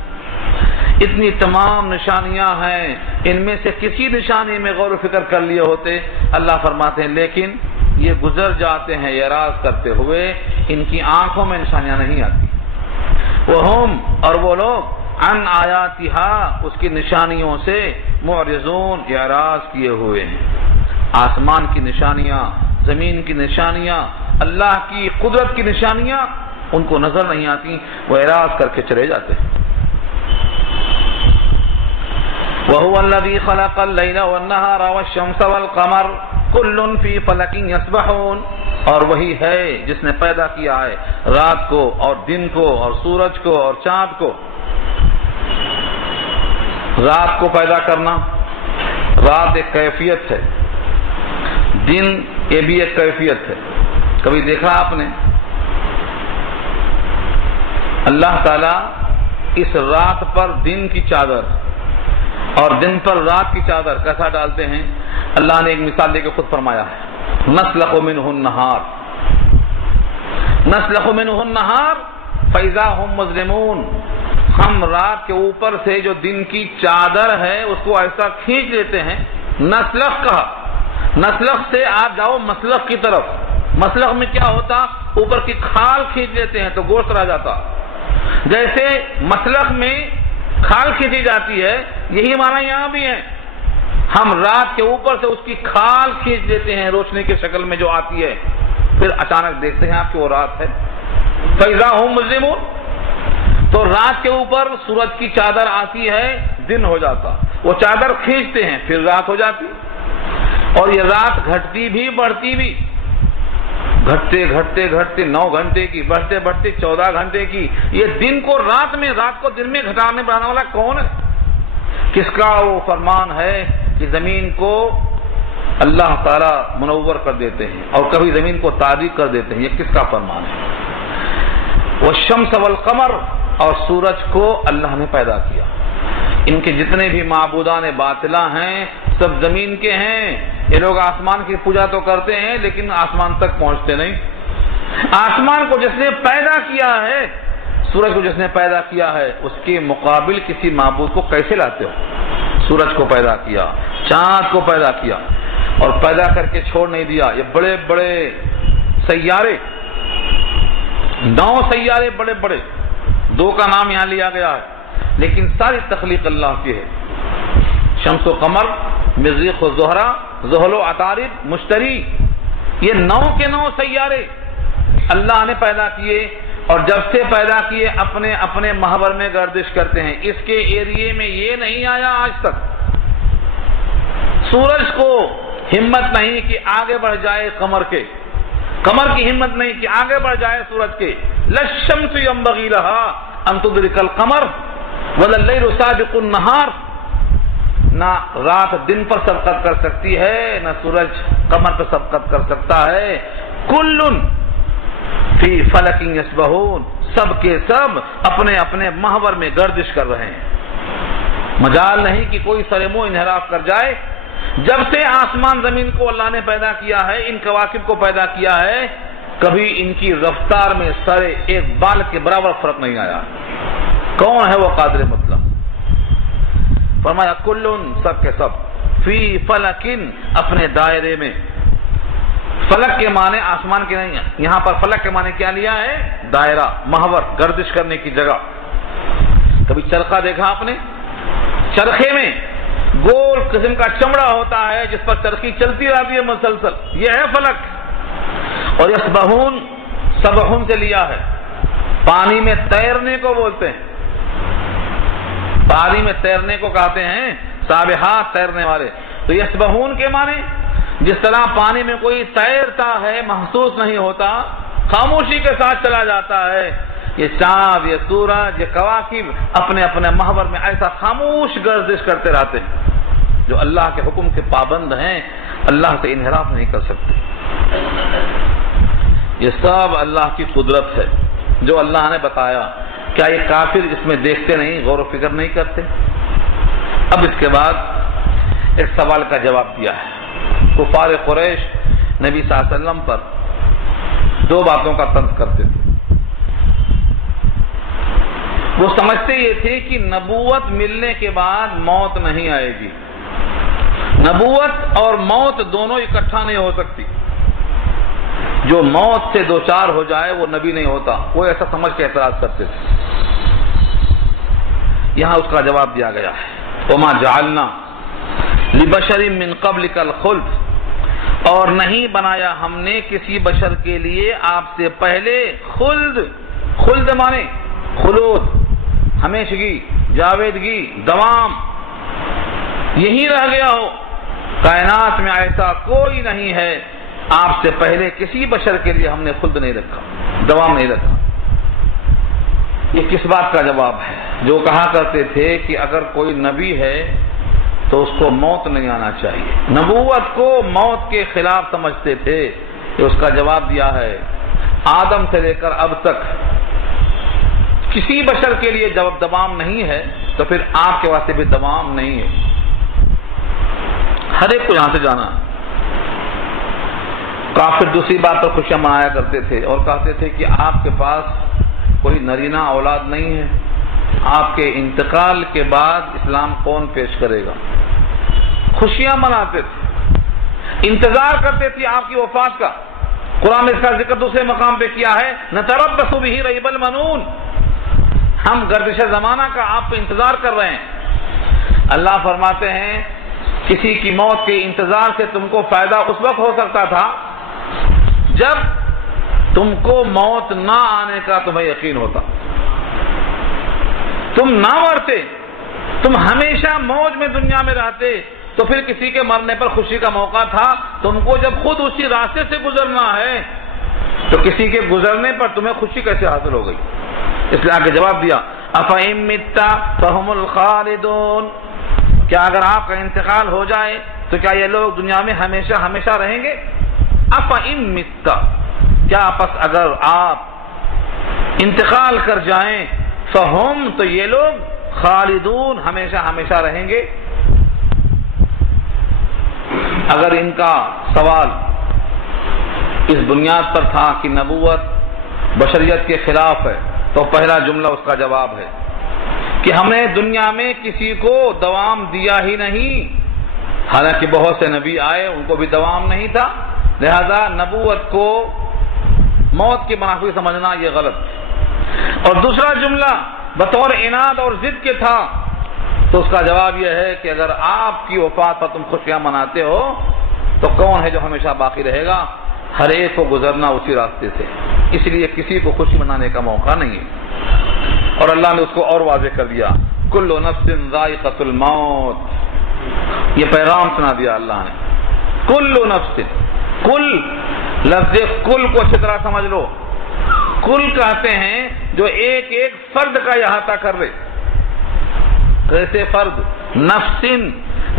اتنی تمام نشانیاں ہیں، ان میں سے کسی نشانی میں غور و فکر کر لیے ہوتے. اللہ فرماتے ہیں لیکن یہ گزر جاتے ہیں اعراض کرتے ہوئے، ان کی آنکھوں میں نشانیاں نہیں آتی. وہم اور وہ لوگ عن آیاتہا اس کی نشانیوں سے معرضون اعراض کیے ہوئے ہیں. آسمان کی نشانیاں، زمین کی نشانیاں، اللہ کی قدرت کی نشانیاں ان کو نظر نہیں آتی، وہ اعراض کر کے چلے جاتے ہیں. وَهُوَ الَّذِي خَلَقَ اللَّيْلَ وَالنَّهَارَ وَالشَّمْسَ وَالْقَمَرَ كُلٌّ فِي فَلَكٍ يَسْبَحُونَ، اور وہی ہے جس نے پیدا کیا ہے رات کو اور دن کو اور سورج کو اور چاند کو. رات کو پیدا کرنا، رات ایک کیفیت ہے، دن یہ بھی ایک کیفیت ہے. کبھی دیکھا آپ نے اللہ تعالیٰ اس رات پر دن کی چادر اور دن پر رات کی چادر کیسا ڈالتے ہیں؟ اللہ نے ایک مثال دے کے خود فرمایا ہے، نسلخ منہ النہار، نسلخ منہ النہار فاذا هم مظلمون. ہم رات کے اوپر سے جو دن کی چادر ہے اس کو ایسا کھینچ لیتے ہیں. نسلخ کہا، نسلخ سے آپ جاؤ مسلخ کی طرف. مسلخ میں کیا ہوتا؟ اوپر کی کھال کھینچ لیتے ہیں تو گوشت رہ جاتا. جیسے مسلخ میں کھال کھینچی جاتی ہے، یہی معنی یہاں بھی ہے. ہم رات کے اوپر سے اس کی کھال کھینچ دیتے ہیں روشنی کی شکل میں جو آتی ہے، پھر اچانک دیکھتے ہیں آپ کہ وہ رات ہے. فَإِذَا هُمْ مُظْلِمُونَ، تو رات کے اوپر سورج کی چادر آتی ہے، دن ہو جاتا، وہ چادر کھینچتے ہیں پھر رات ہو جاتی. اور یہ رات گھٹتی بھی بڑھتی بھی، گھٹتے گھٹتے گھٹتے 9 گھنٹے کی، بڑھتے بڑھتے 14 گھنٹے کی. یہ دن کو رات میں، رات کو دن میں گھٹانے بڑھانے والا کون ہے؟ کس کا وہ فرمان ہے کہ زمین کو اللہ تعالیٰ منور کر دیتے ہیں اور کبھی زمین کو تاریک کر دیتے ہیں؟ یہ کس کا فرمان ہے؟ والشمس والقمر، اور سورج کو اللہ نے پیدا کیا. ان کے جتنے بھی معبودان باطلہ ہیں سب زمین کے ہیں. یہ لوگ آسمان کی پوجا تو کرتے ہیں لیکن آسمان تک پہنچتے نہیں. آسمان کو جس نے پیدا کیا ہے، سورج کو جس نے پیدا کیا ہے، اس کے مقابل کسی معبود کو کیسے لاتے ہو؟ سورج کو پیدا کیا، چاند کو پیدا کیا اور پیدا کر کے چھوڑ نہیں دیا. یہ بڑے بڑے سیارے، 9 سیارے بڑے بڑے، 2 کا نام یہاں لیا گیا ہے لیکن ساری تخلیق اللہ کی ہے. شمس و قمر، مریخ و زہرہ، زحل و عطارد، مشتری، یہ 9 کے 9 سیارے اللہ نے پیدا کیے. اور جب سے پیدا کیے اپنے اپنے محور میں گردش کرتے ہیں. اس کے ایریے میں یہ نہیں آیا آج تک. سورج کو ہمت نہیں کہ آگے بڑھ جائے قمر کے، قمر کی ہمت نہیں کہ آگے بڑھ جائے سورج کے. للشمس ينبغي لها ان تدرك القمر، وَلَا اللَّيْلُ سَابِقُ النَّهَارِ، نہ رات دن پر سبقت کر سکتی ہے، نہ سورج قمر پر سبقت کر سکتا ہے۔ کل فی فلک یسبحون، سب کے سب اپنے اپنے محور میں گردش کر رہے ہیں۔ مجال نہیں کہ کوئی سر منہ انحراف کر جائے۔ جب سے آسمان زمین کو اللہ نے پیدا کیا ہے، ان کواکب کو پیدا کیا ہے، کبھی ان کی رفتار میں سر ایک بال کے برابر فرق نہیں آیا۔ کون ہے وہ قادر مطلق؟ فرمایا کلن، سب کے سب، فی فلکن، اپنے دائرے میں۔ فلک کے معنی آسمان کے نہیں ہے، یہاں پر فلک کے معنی کیا لیا ہے؟ دائرہ، محور، گردش کرنے کی جگہ۔ کبھی چرخہ دیکھا آپ نے؟ چرخے میں گول قسم کا چمڑا ہوتا ہے جس پر چرخی چلتی رہتی ہے مسلسل، یہ ہے فلک۔ اور یسبحون، سبحون سے لیا ہے، پانی میں تیرنے کو بولتے ہیں، پانی میں تیرنے کو کہتے ہیں سابحات، تیرنے والے۔ تو یسبحون کے معنی جس طرح پانی میں کوئی تیرتا ہے محسوس نہیں ہوتا، خاموشی کے ساتھ چلا جاتا ہے، یہ چاند، یہ سورج، یہ کواکب اپنے اپنے محور میں ایسا خاموش گردش کرتے رہتے ہیں۔ جو اللہ کے حکم کے پابند ہیں، اللہ سے انحراف نہیں کر سکتے۔ یہ سب اللہ کی قدرت ہے جو اللہ نے بتایا۔ کیا یہ کافر اس میں دیکھتے نہیں، غور و فکر نہیں کرتے؟ اب اس کے بعد ایک سوال کا جواب دیا ہے۔ کفار قریش نبی صلی اللہ علیہ وسلم پر دو باتوں کا طنز کرتے تھے۔ وہ سمجھتے یہ تھے کہ نبوت ملنے کے بعد موت نہیں آئے گی، نبوت اور موت دونوں اکٹھا نہیں ہو سکتی، جو موت سے دوچار ہو جائے وہ نبی نہیں ہوتا، وہ ایسا سمجھ کے اعتراض کرتے تھے۔ یہاں اس کا جواب دیا گیا ہے، وَمَا جَعَلْنَا لِبَشَرٍ مِّن قَبْلِكَ الْخُلْدَ، اور نہیں بنایا ہم نے کسی بشر کے لیے آپ سے پہلے خلد۔ خلد مانے خلود، ہمیشگی، جاویدگی، دوام، یہی رہ گیا ہو۔ کائنات میں ایسا کوئی نہیں ہے آپ سے پہلے کسی بشر کے لیے ہم نے خلد نہیں رکھا، دوام نہیں رکھا۔ یہ کس بات کا جواب ہے؟ جو کہا کرتے تھے کہ اگر کوئی نبی ہے تو اس کو موت نہیں آنا چاہیے، نبوت کو موت کے خلاف سمجھتے تھے، کہ اس کا جواب دیا ہے آدم سے لے کر اب تک کسی بشر کے لیے جب دوام نہیں ہے تو پھر آپ کے واسطے بھی دوام نہیں ہے، ہر ایک کو یہاں سے جانا ہے۔ کافر دوسری بات پر خوشیاں منایا کرتے تھے اور کہتے تھے کہ آپ کے پاس کوئی نرینہ اولاد نہیں ہے، آپ کے انتقال کے بعد اسلام کون پیش کرے گا؟ خوشیاں مناتے تھے، انتظار کرتے تھے آپ کی وفات کا۔ قرآن میں اس کا ذکر دوسرے مقام پہ کیا ہے، نتربص بہ ریب المنون، ہم گردش زمانہ کا آپ پہ انتظار کر رہے ہیں۔ اللہ فرماتے ہیں کسی کی موت کے انتظار سے تم کو فائدہ اس وقت ہو سکتا تھا جب تم کو موت نہ آنے کا تمہیں یقین ہوتا، تم نہ مرتے، تم ہمیشہ موج میں دنیا میں رہتے، تو پھر کسی کے مرنے پر خوشی کا موقع تھا۔ تم کو جب خود اسی راستے سے گزرنا ہے تو کسی کے گزرنے پر تمہیں خوشی کیسے حاصل ہو گئی؟ اس لیے آگے جواب دیا أَفَإِن مِتَّ فَهُمُ الْخَالِدُونَ، کیا اگر آپ کا انتقال ہو جائے تو کیا یہ لوگ دنیا میں ہمیشہ ہمیشہ رہیں گے؟ أَفَإِن مِتَّ، کیا پس اگر آپ انتقال کر جائیں، فَهُمْ، تو یہ لوگ خالدون، ہمیشہ ہمیشہ رہیں گے۔ اگر ان کا سوال اس بنیاد پر تھا کہ نبوت بشریت کے خلاف ہے تو پہلا جملہ اس کا جواب ہے کہ ہم نے دنیا میں کسی کو دوام دیا ہی نہیں، حالانکہ بہت سے نبی آئے ان کو بھی دوام نہیں تھا، لہذا نبوت کو موت کی منافی سمجھنا یہ غلط۔ اور دوسرا جملہ بطور عناد اور ضد کے تھا، تو اس کا جواب یہ ہے کہ اگر آپ کی وفات پر تم خوشیاں مناتے ہو تو کون ہے جو ہمیشہ باقی رہے گا؟ ہر ایک کو گزرنا اسی راستے سے، اس لیے کسی کو خوشی منانے کا موقع نہیں ہے۔ اور اللہ نے اس کو اور واضح کر دیا، کل نفس ذائقۃ الموت، یہ پیغام سنا دیا اللہ نے۔ کل نفس، کل لفظ کل کو اچھی طرح سمجھ لو، کل کہتے ہیں جو ایک ایک فرد کا احاطہ کر رہے، کیسے فرد؟ نفسن،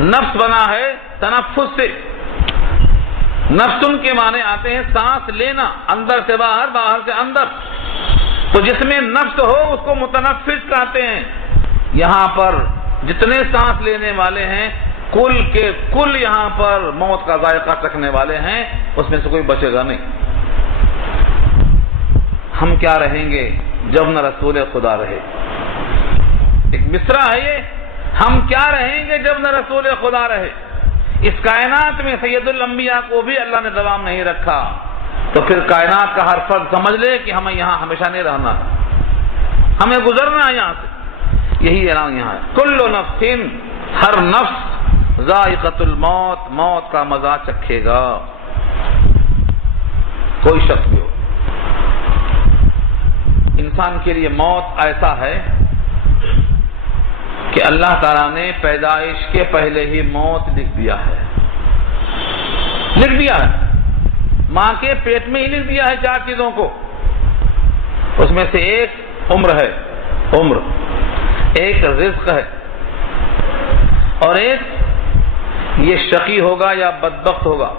نفس بنا ہے تنفس سے، نفسن کے معنی آتے ہیں سانس لینا، اندر سے باہر، باہر سے اندر، تو جس میں نفس ہو اس کو متنفس کہتے ہیں۔ یہاں پر جتنے سانس لینے والے ہیں کل کے کل یہاں پر موت کا ذائقہ چکھنے والے ہیں، اس میں سے کوئی بچے گا نہیں۔ ہم کیا رہیں گے جب نہ رسول خدا رہے؟ ایک مصرع ہے یہ، ہم کیا رہیں گے جب نہ رسول خدا رہے؟ اس کائنات میں سید الانبیاء کو بھی اللہ نے دوام نہیں رکھا، تو پھر کائنات کا ہر فرد سمجھ لے کہ ہمیں یہاں ہمیشہ نہیں رہنا، ہمیں گزرنا ہے یہاں سے۔ یہی اعلان یہاں ہے، کل نفس، ہر نفس ذائقۃ الموت، موت کا مزہ چکھے گا، کوئی شک بھی ہو۔ انسان کے لیے موت ایسا ہے کہ اللہ تعالیٰ نے پیدائش کے پہلے ہی موت لکھ دیا ہے، لکھ دیا ہے، ماں کے پیٹ میں ہی لکھ دیا ہے 4 چیزوں کو۔ اس میں سے ایک عمر ہے، عمر، ایک رزق ہے، اور ایک یہ شقی ہوگا یا بدبخت ہوگا۔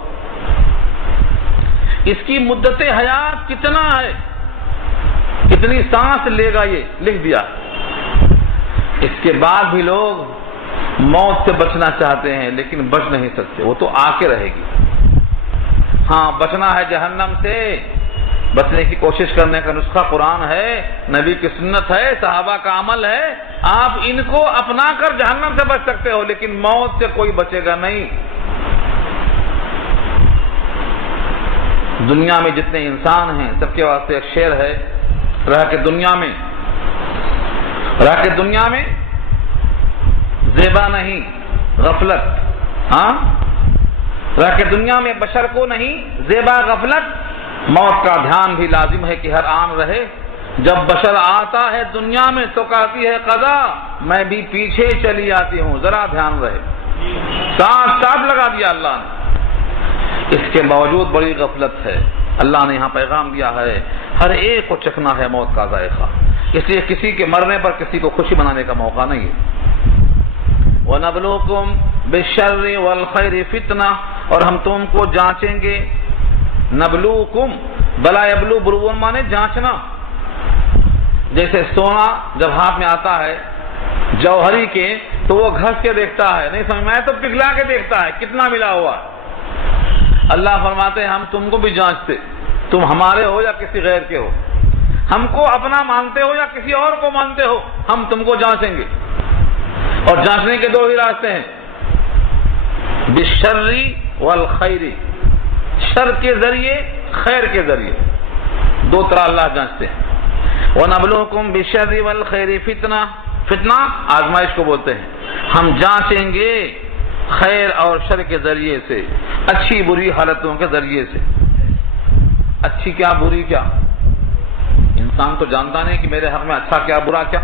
اس کی مدت حیات کتنا ہے، کتنی سانس لے گا، یہ لکھ دیا۔ اس کے بعد بھی لوگ موت سے بچنا چاہتے ہیں لیکن بچ نہیں سکتے، وہ تو آ کے رہے گی۔ ہاں بچنا ہے جہنم سے، بچنے کی کوشش کرنے کا نسخہ قرآن ہے، نبی کی سنت ہے، صحابہ کا عمل ہے، آپ ان کو اپنا کر جہنم سے بچ سکتے ہو، لیکن موت سے کوئی بچے گا نہیں۔ دنیا میں جتنے انسان ہیں سب کے واسطے ایک شعر ہے، رہ کے دنیا میں زیبا نہیں غفلت، ہاں رہ کے دنیا میں بشر کو نہیں زیبا غفلت، موت کا دھیان بھی لازم ہے کہ ہر آن رہے۔ جب بشر آتا ہے دنیا میں تو کہتی ہے قضا، میں بھی پیچھے چلی آتی ہوں، ذرا دھیان رہے، ساتھ لگا دیا اللہ نے۔ اس کے باوجود بڑی غفلت ہے، اللہ نے یہاں پیغام دیا ہے ہر ایک کو چکھنا ہے موت کا ذائقہ، اس لیے کسی کے مرنے پر کسی کو خوشی منانے کا موقع نہیں ہے۔ وَنَبْلُوكُمْ بِالشَّرِّ وَالْخَيْرِ فِتْنَةً، اور ہم تم کو جانچیں گے۔ نبلوکم، بلا یبلو، برون مانے جانچنا۔ جیسے سونا جب ہاتھ میں آتا ہے جوہری کے تو وہ گھس کے دیکھتا ہے، نہیں سمجھ میں تو پگھلا کے دیکھتا ہے کتنا ملا ہوا۔ اللہ فرماتے ہیں ہم تم کو بھی جانچتے، تم ہمارے ہو یا کسی غیر کے ہو، ہم کو اپنا مانتے ہو یا کسی اور کو مانتے ہو، ہم تم کو جانچیں گے۔ اور جانچنے کے 2 ہی راستے ہیں، بالشر والخیر، شر کے ذریعے، خیر کے ذریعے، 2 طرح اللہ جانچتے ہیں۔ وَنَبْلُوكُمْ بِالشَّرِّ وَالْخَيْرِ فِتْنَةً، فتنہ آزمائش کو بولتے ہیں، ہم جانچیں گے خیر اور شر کے ذریعے سے، اچھی بری حالتوں کے ذریعے سے۔ اچھی کیا بری کیا، انسان تو جانتا نہیں کہ میرے حق میں اچھا کیا برا کیا،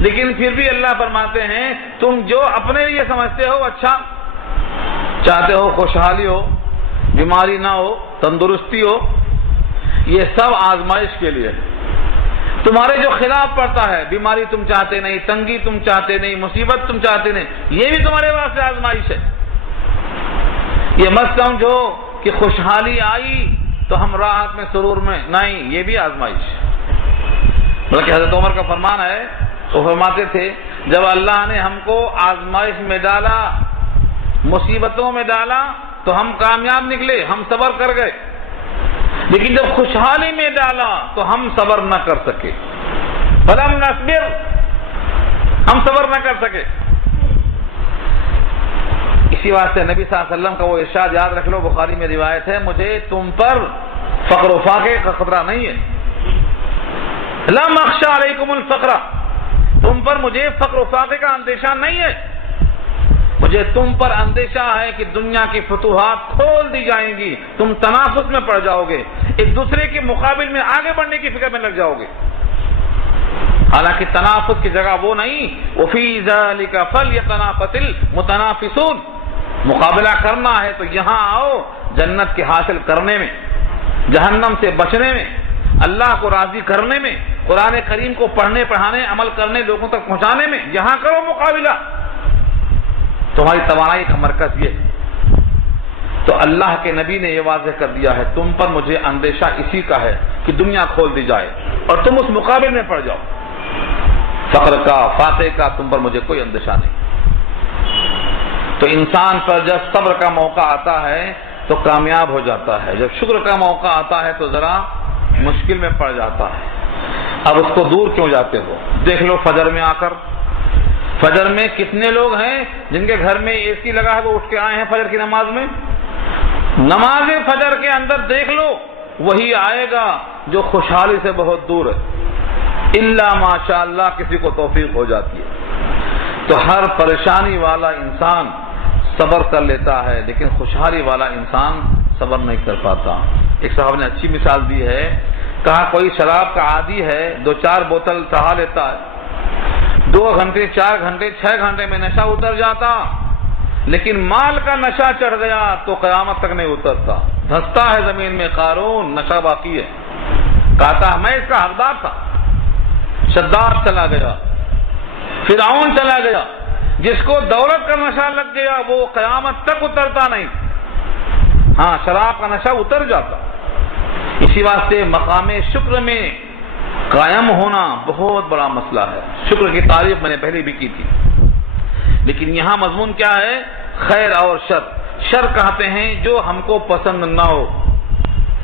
لیکن پھر بھی اللہ فرماتے ہیں تم جو اپنے لیے سمجھتے ہو اچھا، چاہتے ہو خوشحالی ہو، بیماری نہ ہو، تندرستی ہو، یہ سب آزمائش کے لیے۔ تمہارے جو خلاف پڑتا ہے، بیماری تم چاہتے نہیں، تنگی تم چاہتے نہیں، مصیبت تم چاہتے نہیں، یہ بھی تمہارے واسطے آزمائش ہے۔ یہ مت سمجھو کہ خوشحالی آئی تو ہم راحت میں سرور میں، نہیں، یہ بھی آزمائش۔ بلکہ حضرت عمر کا فرمان ہے، وہ فرماتے تھے جب اللہ نے ہم کو آزمائش میں ڈالا، مصیبتوں میں ڈالا تو ہم کامیاب نکلے، ہم صبر کر گئے، لیکن جب خوشحالی میں ڈالا تو ہم صبر نہ کر سکے، فلم نصبر، ہم صبر نہ کر سکے۔ اسی واسطے نبی صلی اللہ علیہ وسلم کا وہ ارشاد یاد رکھ لو، بخاری میں روایت ہے، مجھے تم پر فقر و فاقے کا خطرہ نہیں ہے، لم اخشى علیکم الفقر، تم پر مجھے فقر و فاقے کا اندیشہ نہیں ہے، مجھے تم پر اندیشہ ہے کہ دنیا کی فتوحات کھول دی جائیں گی، تم تنافس میں پڑ جاؤ گے، ایک دوسرے کے مقابل میں آگے بڑھنے کی فکر میں لگ جاؤ گے۔ حالانکہ تنافس کی جگہ وہ نہیں، وفی ذلک فلیتنافس المتنافسون، مقابلہ کرنا ہے تو یہاں آؤ، جنت کے حاصل کرنے میں، جہنم سے بچنے میں، اللہ کو راضی کرنے میں، قرآن کریم کو پڑھنے پڑھانے عمل کرنے لوگوں تک پہنچانے میں، یہاں کرو مقابلہ، تمہاری توانائی کا مرکز یہ ہے۔ تو اللہ کے نبی نے یہ واضح کر دیا ہے، تم پر مجھے اندیشہ اسی کا ہے کہ دنیا کھول دی جائے اور تم اس مقابل میں پڑ جاؤ، فقر کا فاقے کا تم پر مجھے کوئی اندیشہ نہیں۔ تو انسان پر جب صبر کا موقع آتا ہے تو کامیاب ہو جاتا ہے، جب شکر کا موقع آتا ہے تو ذرا مشکل میں پڑ جاتا ہے۔ اب اس کو دور کیوں جاتے ہو؟ دیکھ لو فجر میں آ کر، فجر میں کتنے لوگ ہیں جن کے گھر میں اے سی لگا ہے وہ اٹھ کے آئے ہیں فجر کی نماز میں؟ نماز فجر کے اندر دیکھ لو وہی آئے گا جو خوشحالی سے بہت دور ہے، الا ماشاء اللہ کسی کو توفیق ہو جاتی ہے۔ تو ہر پریشانی والا انسان صبر کر لیتا ہے، لیکن خوشحالی والا انسان صبر نہیں کر پاتا۔ ایک صاحب نے اچھی مثال دی ہے، کہا کوئی شراب کا عادی ہے، 2-4 بوتل چڑھا لیتا ہے، 2 گھنٹے 4 گھنٹے 6 گھنٹے میں نشہ اتر جاتا، لیکن مال کا نشہ چڑھ گیا تو قیامت تک نہیں اترتا، دھنستا ہے زمین میں، قارون نشہ باقی ہے، کہتا ہے میں اس کا حقدار تھا۔ شداد چلا گیا، فرعون چلا گیا، جس کو دولت کا نشہ لگ گیا وہ قیامت تک اترتا نہیں، ہاں شراب کا نشہ اتر جاتا۔ اسی واسطے مقام شکر میں قائم ہونا بہت بڑا مسئلہ ہے۔ شکر کی تعریف میں نے پہلے بھی کی تھی، لیکن یہاں مضمون کیا ہے؟ خیر اور شر۔ شر کہتے ہیں جو ہم کو پسند نہ ہو،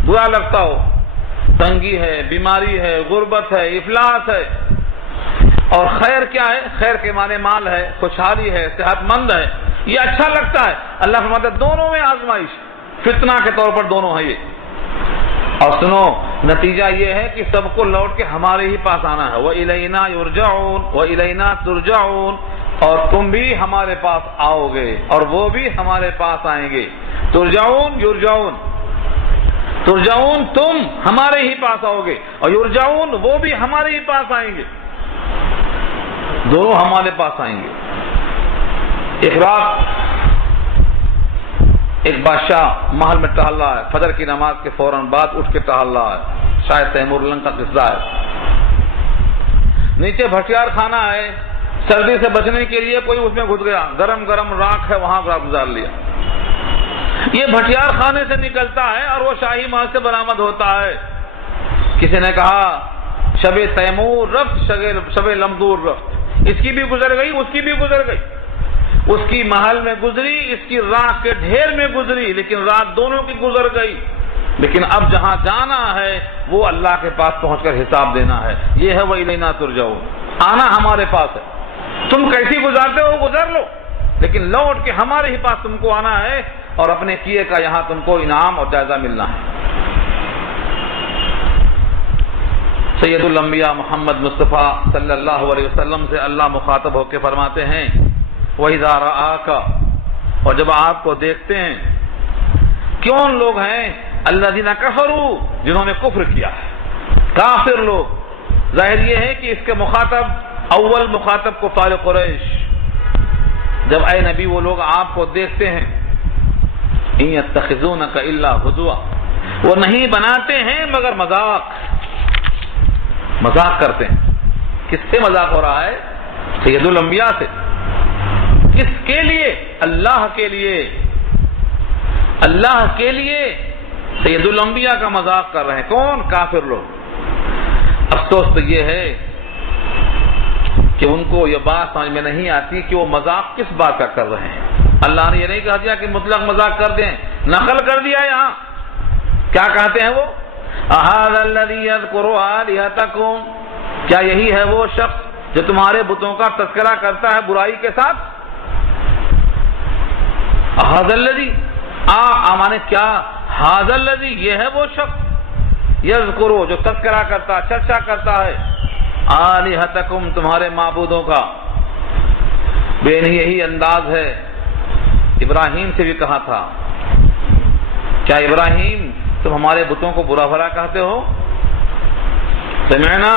برا لگتا ہو، تنگی ہے، بیماری ہے، غربت ہے، افلاس ہے۔ اور خیر کیا ہے؟ خیر کے معنی مال ہے، خوشحالی ہے، صحت مند ہے، یہ اچھا لگتا ہے۔ اللہ فرماتا ہے دونوں میں آزمائش، فتنہ کے طور پر دونوں ہے یہ۔ اور سنو نتیجہ یہ ہے کہ سب کو لوٹ کے ہمارے ہی پاس آنا ہے، وَإِلَيْنَا يُرْجَعُونَ وَإِلَيْنَا تُرْجَعُونَ، اور تم بھی ہمارے پاس آؤ گے اور وہ بھی ہمارے پاس آئیں گے۔ ترجعون یرجعون، ترجعون تم ہمارے ہی پاس آؤ گے، اور یرجعون وہ بھی ہمارے ہی پاس آئیں گے، دونوں ہمارے پاس آئیں گے۔ ایک رات ایک بادشاہ محل میں ٹہل رہا ہے، فجر کی نماز کے فوراً بعد اٹھ کے ٹہل رہا ہے، شاید تیمور لنگ کا قصہ ہے۔ نیچے بھٹیار خانہ ہے، سردی سے بچنے کے لیے کوئی اس میں گھس گیا، گرم گرم راکھ ہے وہاں رات گزار لیا۔ یہ بھٹیار خانے سے نکلتا ہے اور وہ شاہی محل سے برآمد ہوتا ہے۔ کسی نے کہا شب تیمور رفت شب لمدور رفت، اس کی بھی گزر گئی اس کی بھی گزر گئی، اس کی محل میں گزری، اس کی راکھ کے ڈھیر میں گزری، لیکن رات دونوں کی گزر گئی۔ لیکن اب جہاں جانا ہے وہ اللہ کے پاس پہنچ کر حساب دینا ہے، یہ ہے وَإِلَيْنَا تُرْجَعُونَ، آنا ہمارے پاس ہے، تم کیسی گزارتے ہو گزر لو، لیکن لوٹ کے ہمارے ہی پاس تم کو آنا ہے اور اپنے کیے کا یہاں تم کو انعام اور جائزہ ملنا ہے۔ سید الانبیاء محمد مصطفیٰ صلی اللہ علیہ وسلم سے اللہ مخاطب ہو کے فرماتے ہیں وَإِذَا رَآكَ، اور جب آپ کو دیکھتے ہیں، کون لوگ ہیں؟ الذین کفروا، جنہوں نے کفر کیا ہے، کافر لوگ۔ ظاہر یہ ہے کہ اس کے مخاطب اول مخاطب کفار قریش، جب اے نبی وہ لوگ آپ کو دیکھتے ہیں، ان یتخذونک الا ہزوا، وہ نہیں بناتے ہیں مگر مذاق، مذاق کرتے ہیں۔ کس سے مذاق ہو رہا ہے؟ سید الانبیاء سے۔ کس کے لیے؟ اللہ کے لیے، اللہ کے لیے سید الانبیاء کا مذاق کر رہے ہیں۔ کون؟ کافر لوگ۔ افسوس تو یہ ہے کہ ان کو یہ بات سمجھ میں نہیں آتی کہ وہ مذاق کس بات کا کر رہے ہیں۔ اللہ نے یہ نہیں کہا دیا کہ مطلق مذاق کر دیں، نقل کر دیا یہاں۔ کیا کہتے ہیں وہ؟ اَهَذَا الَّذِي يَذْكُرُ آلِهَتَكُمْ، کیا یہی ہے وہ شخص جو تمہارے بتوں کا تذکرہ کرتا ہے برائی کے ساتھ؟ اَهَذَا الَّذِي، مانے کیا؟ هَذَا الَّذِي، یہ ہے وہ شخص، يَذْكُرُ جو تذکرہ کرتا، چرچا کرتا ہے، آلِهَتَكُمْ تمہارے معبودوں کا۔ بین یہی انداز ہے ابراہیم سے بھی کہا تھا، کیا ابراہیم تم ہمارے بتوں کو برا بھلا کہتے ہو؟ سمعنا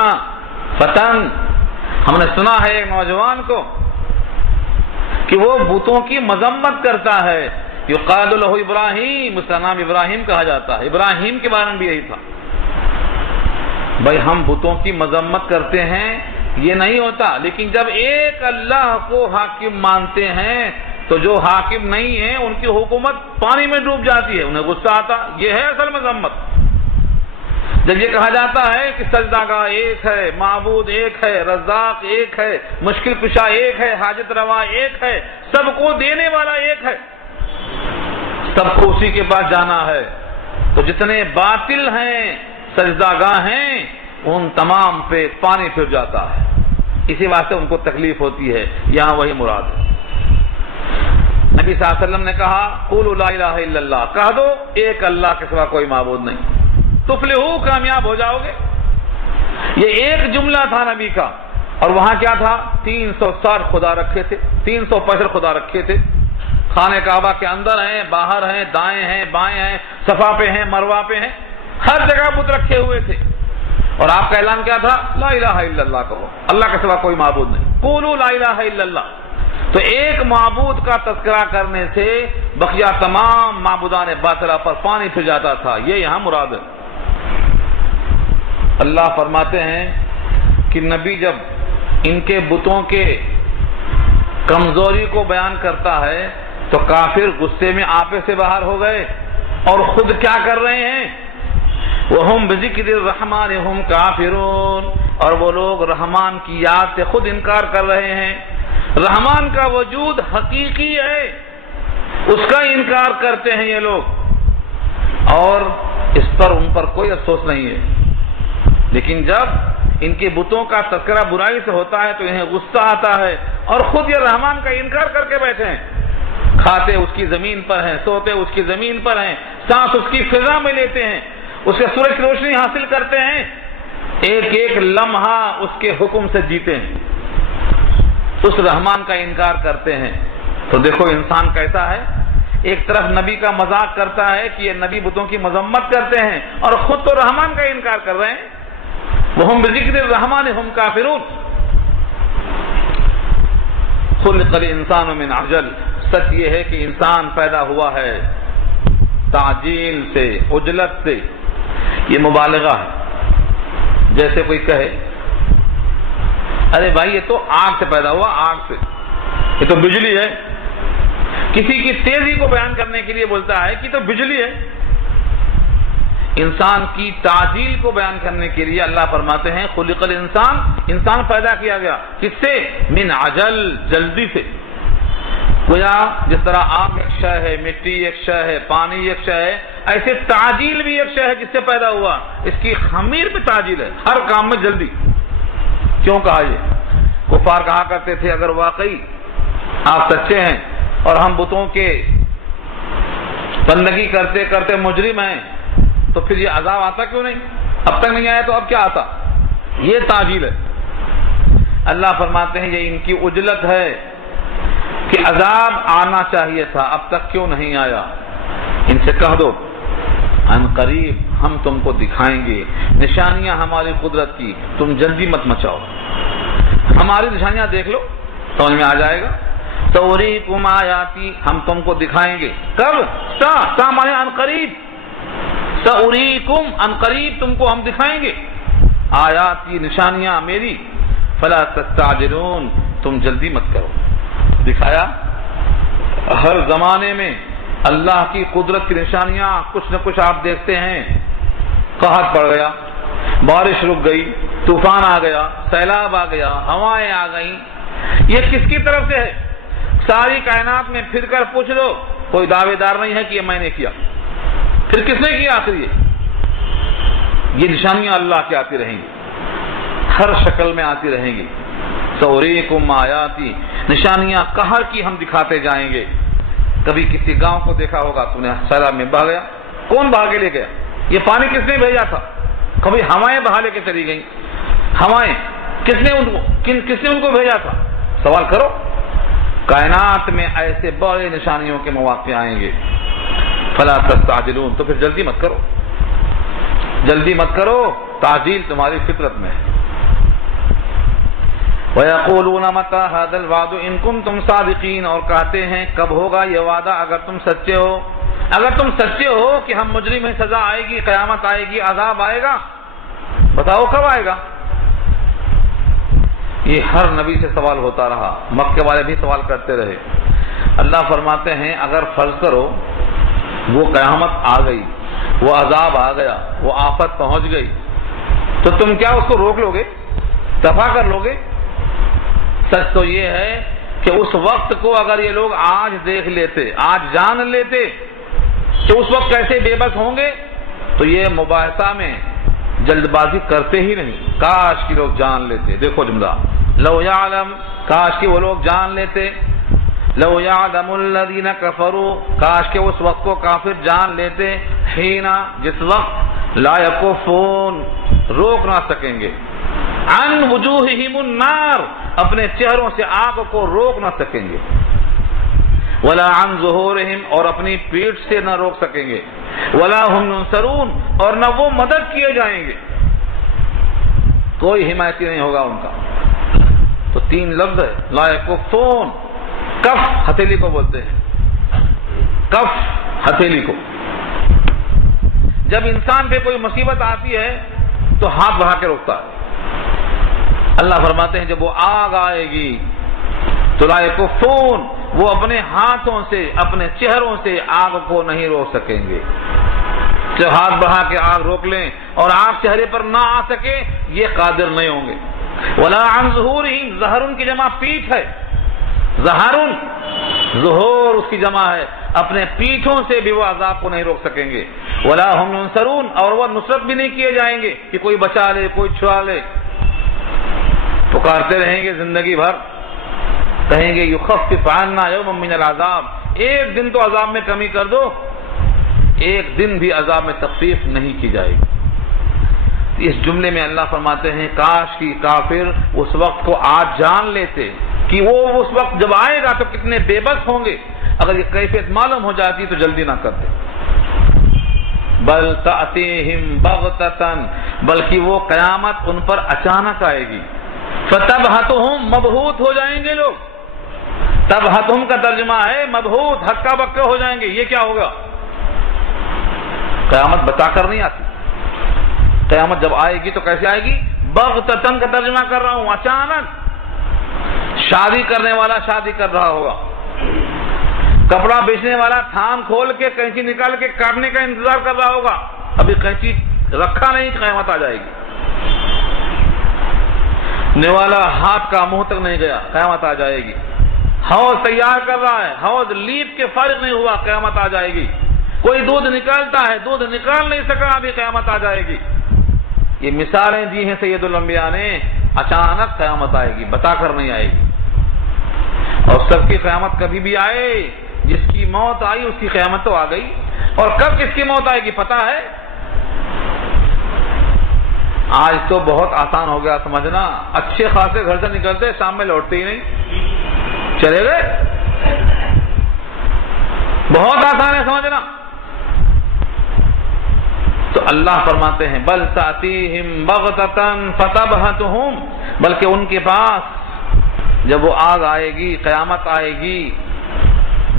فتن، ہم نے سنا ہے ایک نوجوان کو کہ وہ بتوں کی مذمت کرتا ہے، یقال لہ ابراہیم، اس کا نام ابراہیم کہا جاتا ہے، ابراہیم کے بارے میں بھی یہی تھا۔ بھائی ہم بتوں کی مذمت کرتے ہیں یہ نہیں ہوتا، لیکن جب ایک اللہ کو حاکم مانتے ہیں تو جو حاکم نہیں ہیں ان کی حکومت پانی میں ڈوب جاتی ہے، انہیں غصہ آتا، یہ ہے اصل مذمت۔ جب یہ کہا جاتا ہے کہ سجدہ گاہ ایک ہے، معبود ایک ہے، رزاق ایک ہے، مشکل کشا ایک ہے، حاجت روا ایک ہے، سب کو دینے والا ایک ہے، سب کو اسی کے پاس جانا ہے، تو جتنے باطل ہیں سجدہ گاہ ہیں ان تمام پہ پانی پھر جاتا ہے، اسی واسطے ان کو تکلیف ہوتی ہے، یہاں وہی مراد ہے۔ نبی صلی اللہ علیہ وسلم نے کہا قولوا لا الہ الا اللہ، کہہ دو ایک اللہ کے سوا کوئی معبود نہیں، تفلحو، کامیاب ہو جاؤ گے۔ یہ ایک جملہ تھا نبی کا، اور وہاں کیا تھا 360 خدا رکھے تھے، 365 خدا رکھے تھے، خانہ کعبہ کے اندر ہیں، باہر ہیں، دائیں ہیں، بائیں ہیں، صفا پہ ہیں، مروہ پہ ہیں، ہر جگہ بت رکھے ہوئے تھے، اور آپ کا اعلان کیا تھا؟ لا الہ الا اللہ کہو، اللہ کے سوا کوئی معبود نہیں، قولوا لا الہ الا اللہ۔ تو ایک معبود کا تذکرہ کرنے سے بقیہ تمام معبودان باطلہ پر پانی پھر جاتا تھا، یہ یہاں مراد ہے۔ اللہ فرماتے ہیں کہ نبی جب ان کے بتوں کے کمزوری کو بیان کرتا ہے تو کافر غصے میں آپے سے باہر ہو گئے، اور خود کیا کر رہے ہیں؟ وَهُمْ بِذِكْرِ الرَّحْمَنِ هُمْ كَافِرُونَ، اور وہ لوگ رحمان کی یاد سے خود انکار کر رہے ہیں۔ رحمان کا وجود حقیقی ہے، اس کا انکار کرتے ہیں یہ لوگ، اور اس پر ان پر کوئی افسوس نہیں ہے، لیکن جب ان کے بتوں کا تذکرہ برائی سے ہوتا ہے تو انہیں غصہ آتا ہے، اور خود یہ رحمان کا انکار کر کے بیٹھے ہیں، کھاتے اس کی زمین پر ہیں، سوتے اس کی زمین پر ہیں، سانس اس کی فضا میں لیتے ہیں، اس کے سورج کی روشنی حاصل کرتے ہیں، ایک ایک لمحہ اس کے حکم سے جیتے ہیں، اس رحمان کا انکار کرتے ہیں۔ تو دیکھو انسان کیسا ہے، ایک طرف نبی کا مذاق کرتا ہے کہ یہ نبی بتوں کی مذمت کرتے ہیں، اور خود تو رحمان کا انکار کر رہے ہیں۔ وَهُمْ بِذِكْرِ الرَّحْمَنِ هُمْ كَافِرُونَ۔ خُلِقَ الْإِنسَانُ مِنْ عَجَلٍ، سچ یہ ہے کہ انسان پیدا ہوا ہے تعجیل سے، عجلت سے، یہ مبالغہ ہے۔ جیسے کوئی کہے ارے بھائی یہ تو آگ سے پیدا ہوا، آگ سے، یہ تو بجلی ہے، کسی کی تیزی کو بیان کرنے کے لیے بولتا ہے کہ تو بجلی ہے۔ انسان کی تعجیل کو بیان کرنے کے لیے اللہ فرماتے ہیں خلق الانسان، انسان پیدا کیا گیا کس سے؟ من عجل، جلدی سے۔ گویا جس طرح آگ ایک شے ہے، مٹی ایک شے ہے، پانی ایک شے ہے، ایسے تعجیل بھی ایک شے ہے جس سے پیدا ہوا، اس کی خمیر پہ تعجیل ہے، ہر کام میں جلدی۔ کیوں کہا یہ؟ کفار کہا کرتے تھے اگر واقعی آپ سچے ہیں اور ہم بتوں کے بندگی کرتے کرتے مجرم ہیں تو پھر یہ عذاب آتا کیوں نہیں؟ اب تک نہیں آیا تو اب کیا آتا؟ یہ تعجیل ہے۔ اللہ فرماتے ہیں یہ ان کی عجلت ہے کہ عذاب آنا چاہیے تھا، اب تک کیوں نہیں آیا؟ ان سے کہہ دو ان قریب ہم تم کو دکھائیں گے نشانیاں ہماری قدرت کی، تم جلدی مت مچاؤ، ہماری نشانیاں دیکھ لو، سمجھ میں آ جائے گا۔ سوریکم آیاتی، ہم تم کو دکھائیں گے، کب؟ سا مانے ان قریب، سوریکم ان قریب تم کو ہم دکھائیں گے آیاتی، نشانیاں میری، فلا تستعجلون، تم جلدی مت کرو۔ دکھایا ہر زمانے میں اللہ کی قدرت کی نشانیاں کچھ نہ کچھ آپ دیکھتے ہیں، قحط پڑ گیا، بارش رک گئی، طوفان آ گیا، سیلاب آ گیا، ہوائیں آ گئیں، یہ کس کی طرف سے ہے؟ ساری کائنات میں پھر کر پوچھ لو، کوئی دعوے دار نہیں ہے کہ یہ میں نے کیا، پھر کس نے کیا؟ آخر یہ نشانیاں اللہ کی آتی رہیں گی، ہر شکل میں آتی رہیں گی۔ سوریکم آیاتی، نشانیاں قہر کی ہم دکھاتے جائیں گے۔ کبھی کسی گاؤں کو دیکھا ہوگا تم نے، سیلاب میں بہہ گیا، کون بہا کے لے گیا؟ یہ پانی کس نے بھیجا تھا؟ کبھی ہوائیں بہا لے کے چلی گئیں، ہوائیں کس نے ان کو بھیجا تھا؟ سوال کرو۔ کائنات میں ایسے بڑے نشانیوں کے مواقع آئیں گے، فلا تستعجلون، تو پھر جلدی مت کرو، جلدی مت کرو، تعجیل تمہاری فطرت میں ہے۔ وَيَقُولُونَ مَتَى هَذَا الْوَعْدُ إِن كُنتُمْ صَادِقِينَ، اور کہتے ہیں کب ہوگا یہ وعدہ اگر تم سچے ہو، اگر تم سچے ہو کہ ہم مجرم ہیں، سزا آئے گی، قیامت آئے گی، عذاب آئے گا، بتاؤ کب آئے گا؟ یہ ہر نبی سے سوال ہوتا رہا، مکے والے بھی سوال کرتے رہے۔ اللہ فرماتے ہیں اگر فرض کرو وہ قیامت آ گئی، وہ عذاب آ گیا، وہ آفت پہنچ گئی، تو تم کیا اس کو روک لو گے، دفع کر لو گے؟ سچ تو یہ ہے کہ اس وقت کو اگر یہ لوگ آج دیکھ لیتے، آج جان لیتے کہ اس وقت کیسے بے بس ہوں گے، تو یہ مباحثہ میں جلد بازی کرتے ہی نہیں۔ کاش کہ لوگ جان لیتے، دیکھو جملہ، لو یعلم، کاش کہ وہ لوگ جان لیتے، لو یعلم الذین کفروا، کاش کہ اس وقت کو کافر جان لیتے، حین، جس وقت، لا یکفون، روک نہ سکیں گے، عن وجوہہم النار، اپنے چہروں سے آگ کو روک نہ سکیں گے، ولا عن ظہورہم، اور اپنی پیٹھ سے نہ روک سکیں گے، ولا ہم ینصرون، اور نہ وہ مدد کیے جائیں گے، کوئی حمایتی نہیں ہوگا ان کا۔ تو تین لفظ ہے، لا یکفون، کف ہتھیلی کو بولتے ہیں، کف ہتھیلی کو۔ جب انسان پہ کوئی مصیبت آتی ہے تو ہاتھ بڑھا کے روکتا ہے۔ اللہ فرماتے ہیں جب وہ آگ آئے گی تو لا یکفون، وہ اپنے ہاتھوں سے، اپنے چہروں سے آگ کو نہیں روک سکیں گے۔ جب ہاتھ بڑھا کے آگ روک لیں اور آگ چہرے پر نہ آ سکے، یہ قادر نہیں ہوں گے۔ ولا عن ظہورہم، ظہر کی جمع پیٹھ ہے، ظہر، ظہور اس کی جمع ہے، اپنے پیٹھوں سے بھی وہ عذاب کو نہیں روک سکیں گے۔ ولا ہم ینصرون، اور وہ نصرت بھی نہیں کیے جائیں گے کہ کوئی بچا لے، کوئی چھڑا لے۔ پکارتے رہیں گے زندگی بھر، کہیں گے یخفف عنا یوما من العذاب، ایک دن تو عذاب میں کمی کر دو، ایک دن بھی عذاب میں تخفیف نہیں کی جائے گی۔ اس جملے میں اللہ فرماتے ہیں کاش کی کافر اس وقت کو آج جان لیتے کہ وہ اس وقت جب آئے گا تو کتنے بے بس ہوں گے، اگر یہ کیفیت معلوم ہو جاتی تو جلدی نہ کرتے۔ بل تأتیہم بغتۃ، بلکہ وہ قیامت ان پر اچانک آئے گی، فتبہتہم، مبہوت ہو جائیں گے لوگ۔ تبہتہم کا ترجمہ ہے مبہوت، ہکا بکے ہو جائیں گے۔ یہ کیا ہوگا؟ قیامت بتا کر نہیں آتی، قیامت جب آئے گی تو کیسے آئے گی؟ بغتۃ کا ترجمہ کر رہا ہوں، اچانک۔ شادی کرنے والا شادی کر رہا ہوگا، کپڑا بیچنے والا تھام کھول کے کینچی نکال کے کاٹنے کا انتظار کر رہا ہوگا، ابھی کینچی رکھا نہیں، قیامت آ جائے گی۔ نوالا ہاتھ کا منہ تک نہیں گیا، قیامت آ جائے گی۔ حوض تیار کر رہا ہے، حوض لیپ کے فارغ نہیں ہوا، قیامت آ جائے گی۔ کوئی دودھ نکالتا ہے، دودھ نکال نہیں سکا، ابھی قیامت آ جائے گی۔ یہ مثالیں دی ہیں سید الانبیاء نے، اچانک قیامت آئے گی، بتا کر نہیں آئے گی۔ اور سب کی قیامت کبھی بھی آئے، جس کی موت آئی اس کی قیامت تو آ گئی، اور کب کس کی موت آئے گی پتا ہے؟ آج تو بہت آسان ہو گیا سمجھنا، اچھے خاصے گھر سے نکلتے شام میں لوٹتے ہی نہیں، چلے گئے، بہت آسان ہے سمجھنا۔ تو اللہ فرماتے ہیں بل تأتیہم بغتۃ فتبہتہم، بلکہ ان کے پاس جب وہ آگ آئے گی، قیامت آئے گی،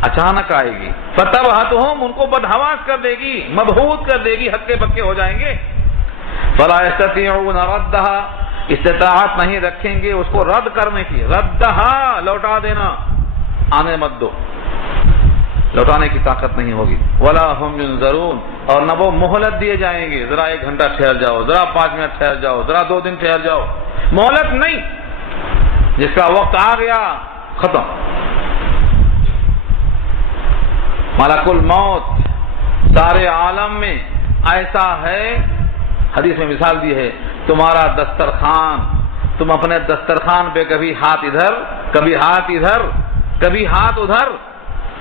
اچانک آئے گی، فتبہتہم، ان کو بدحواس کر دے گی، مبہوت کر دے گی، ہکے بکے ہو جائیں گے۔ فلا یستطیعون ردھا، استطاعت نہیں رکھیں گے اس کو رد کرنے کی، ردھا، لوٹا دینا، آنے مت دو، لوٹانے کی طاقت نہیں ہوگی۔ ولا ہم ینظرون، اور نہ وہ مہلت دیے جائیں گے، ذرا 1 گھنٹہ ٹھہر جاؤ، ذرا 5 منٹ ٹھہر جاؤ، ذرا 2 دن ٹھہر جاؤ، مہلت نہیں، جس کا وقت آ گیا ختم۔ ملک الموت سارے عالم میں ایسا ہے، حدیث میں مثال دی ہے، تمہارا دسترخوان، تم اپنے دسترخوان پہ کبھی ہاتھ ادھر، کبھی ہاتھ ادھر، کبھی ہاتھ ادھر،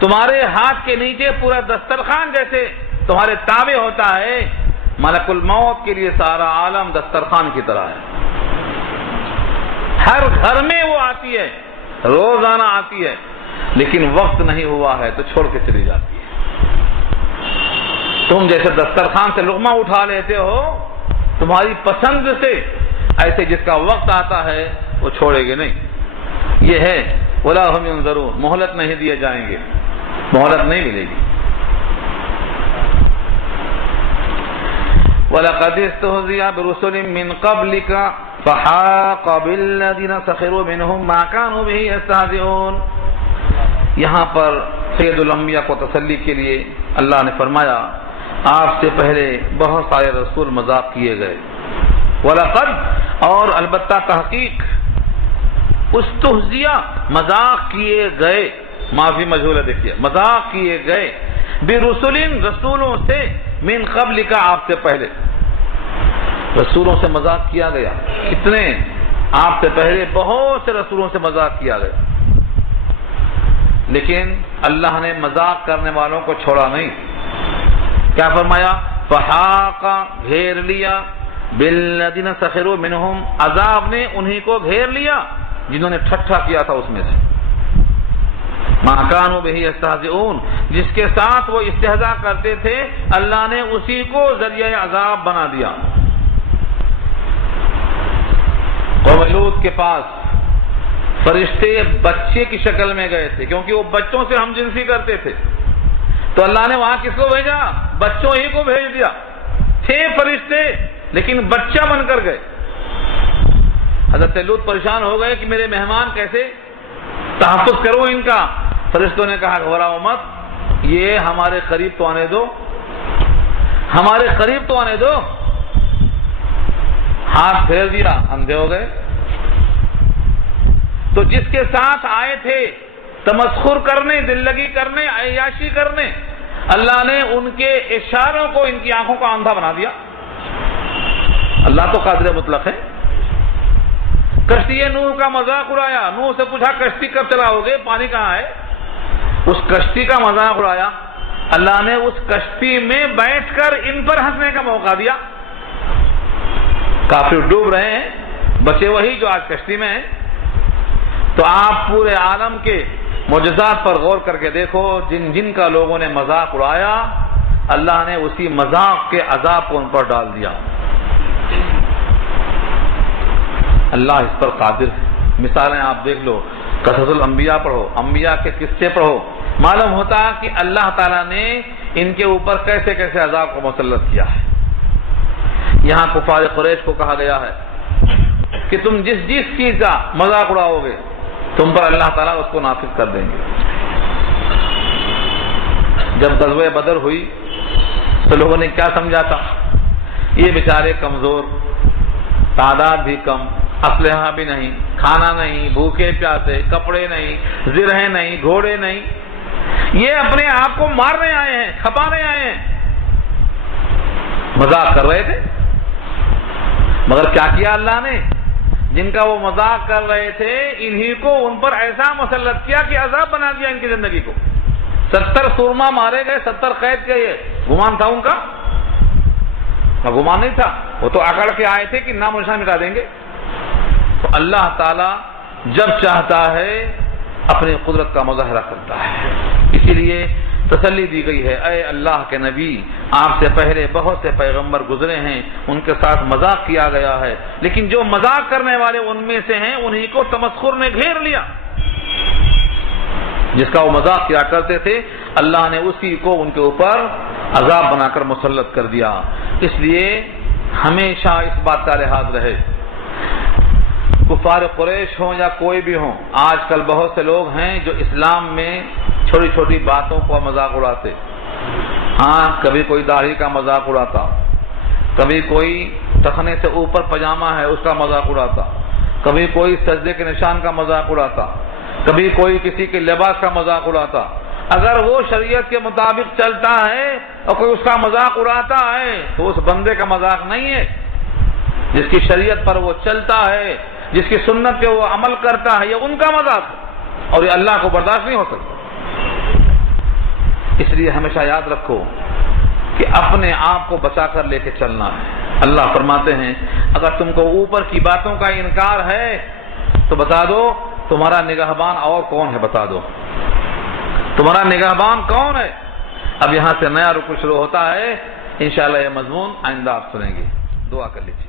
تمہارے ہاتھ کے نیچے پورا دسترخوان جیسے تمہارے تابع ہوتا ہے، ملک الموت کے لیے سارا عالم دسترخوان کی طرح ہے۔ ہر گھر میں وہ آتی ہے، روزانہ آتی ہے، لیکن وقت نہیں ہوا ہے تو چھوڑ کے چلی جاتی ہے۔ تم جیسے دسترخوان سے لقمہ اٹھا لیتے ہو تمہاری پسند سے، ایسے جس کا وقت آتا ہے وہ چھوڑے گے نہیں۔ یہ ہے ولا ہم ینظرون، مہلت نہیں دیے جائیں گے، مہلت نہیں ملے گی۔ وَلَقَدِ اسْتُهْزِئَ بِرُسُلٍ مِّن قَبْلِكَ فَحَاقَ بِالَّذِينَ سَخِرُوا مِنْهُم مَّا كَانُوا بِهِ يَسْتَهْزِئُونَ۔ یہاں پر سید الانبیاء کو تسلی کے لیے اللہ نے فرمایا آپ سے پہلے بہت سارے رسول مذاق کیے گئے، وَلَقَدْ اور البتہ تحقیق، استہزیہ مذاق کیے گئے، معافی مجہول ہے، دیکھیے مذاق کیے گئے، برسول رسولوں سے، من قبل کا آپ سے پہلے رسولوں سے مذاق کیا گیا، کتنے؟ آپ سے پہلے بہت سے رسولوں سے مذاق کیا گیا، لیکن اللہ نے مذاق کرنے والوں کو چھوڑا نہیں، کیا فرمایا؟ فحاق گھیر لیا، بالذین سخروا منہم عذاب نے انہی کو گھیر لیا جنہوں نے ٹھٹھا کیا تھا اس میں سے، ما کانوا بہ یستہزئون، جس کے ساتھ وہ استہزاء کرتے تھے اللہ نے اسی کو ذریعہ عذاب بنا دیا۔ قوم لوط کے پاس فرشتے بچے کی شکل میں گئے تھے کیونکہ وہ بچوں سے ہم جنسی کرتے تھے، تو اللہ نے وہاں کس کو بھیجا؟ بچوں ہی کو بھیج دیا، تھے فرشتے لیکن بچہ بن کر گئے۔ حضرت لوط پریشان ہو گئے کہ میرے مہمان کیسے تحفظ کرو ان کا؟ فرشتوں نے کہا گھبراؤ مت، یہ ہمارے قریب تو آنے دو، ہمارے قریب تو آنے دو۔ ہاتھ پھیر دیا، اندھے ہو گئے۔ تو جس کے ساتھ آئے تھے تمسخر کرنے، دل لگی کرنے، عیاشی کرنے، اللہ نے ان کے اشاروں کو ان کی آنکھوں کا اندھا بنا دیا۔ اللہ تو قادر مطلق ہے۔ کشتی نوح کا مذاق اڑایا، نوح سے پوچھا کشتی کب چلاؤ گے، پانی کہاں ہے؟ اس کشتی کا مذاق اڑایا، اللہ نے اس کشتی میں بیٹھ کر ان پر ہنسنے کا موقع دیا۔ کافر ڈوب رہے ہیں، بچے وہی جو آج کشتی میں ہیں۔ تو آپ پورے عالم کے معجزات پر غور کر کے دیکھو، جن جن کا لوگوں نے مذاق اڑایا اللہ نے اسی مذاق کے عذاب کو ان پر ڈال دیا۔ اللہ اس پر قادر ہے۔ مثالیں آپ دیکھ لو، قصص الانبیاء پڑھو، انبیاء کے قصے پڑھو، معلوم ہوتا کہ اللہ تعالیٰ نے ان کے اوپر کیسے کیسے عذاب کو مسلط کیا ہے۔ یہاں کفار قریش کو کہا گیا ہے کہ تم جس چیز کا مذاق اڑاؤ گے تم پر اللہ تعالیٰ اس کو نافذ کر دیں گے۔ جب غزوہ بدر ہوئی تو لوگوں نے کیا سمجھا تھا؟ یہ بیچارے کمزور، تعداد بھی کم، اسلحہ بھی نہیں، کھانا نہیں، بھوکے پیاسے، کپڑے نہیں، زرہیں نہیں، گھوڑے نہیں، یہ اپنے آپ کو مارنے آئے ہیں، کھپانے آئے ہیں۔ مذاق کر رہے تھے، مگر کیا کیا اللہ نے؟ جن کا وہ مذاق کر رہے تھے انہی کو ان پر ایسا مسلط کیا کہ عذاب بنا دیا ان کی زندگی کو۔ 70 سورما مارے گئے، 70 قید کے، یہ گمان تھا ان کا؟ گمان نہیں تھا، وہ تو اکڑ کے آئے تھے کہ نام و نشان مٹا دیں گے۔ تو اللہ تعالی جب چاہتا ہے اپنی قدرت کا مظاہرہ کرتا ہے، اسی لیے تسلی دی گئی ہے، اے اللہ کے نبی آپ سے پہلے بہت سے پیغمبر گزرے ہیں، ان کے ساتھ مذاق کیا گیا ہے، لیکن جو مذاق کرنے والے ان میں سے ہیں انہی کو تمسخر نے گھیر لیا۔ جس کا وہ مذاق کیا کرتے تھے اللہ نے اسی کو ان کے اوپر عذاب بنا کر مسلط کر دیا۔ اس لیے ہمیشہ اس بات کا لحاظ رہے، کفار قریش ہوں یا کوئی بھی ہوں، آج کل بہت سے لوگ ہیں جو اسلام میں چھوٹی چھوٹی باتوں کو مذاق اڑاتے۔ ہاں، کبھی کوئی داڑھی کا مذاق اڑاتا، کبھی کوئی ٹخنے سے اوپر پجامہ ہے اس کا مذاق اڑاتا، کبھی کوئی سجدے کے نشان کا مذاق اڑاتا، کبھی کوئی کسی کے لباس کا مذاق اڑاتا۔ اگر وہ شریعت کے مطابق چلتا ہے اور کوئی اس کا مذاق اڑاتا ہے تو اس بندے کا مذاق نہیں ہے، جس کی شریعت پر وہ چلتا ہے، جس کی سنت پہ وہ عمل کرتا ہے، یہ ان کا مذاق ہے اور یہ اللہ کو برداشت نہیں ہو سکتا۔ اس لیے ہمیشہ یاد رکھو کہ اپنے آپ کو بچا کر لے کے چلنا ہے۔ اللہ فرماتے ہیں اگر تم کو اوپر کی باتوں کا انکار ہے تو بتا دو تمہارا نگہبان اور کون ہے، بتا دو تمہارا نگہبان کون ہے۔ اب یہاں سے نیا رکو شروع ہوتا ہے، انشاءاللہ یہ مضمون آئندہ آپ سنیں گے۔ دعا کر لیجیے۔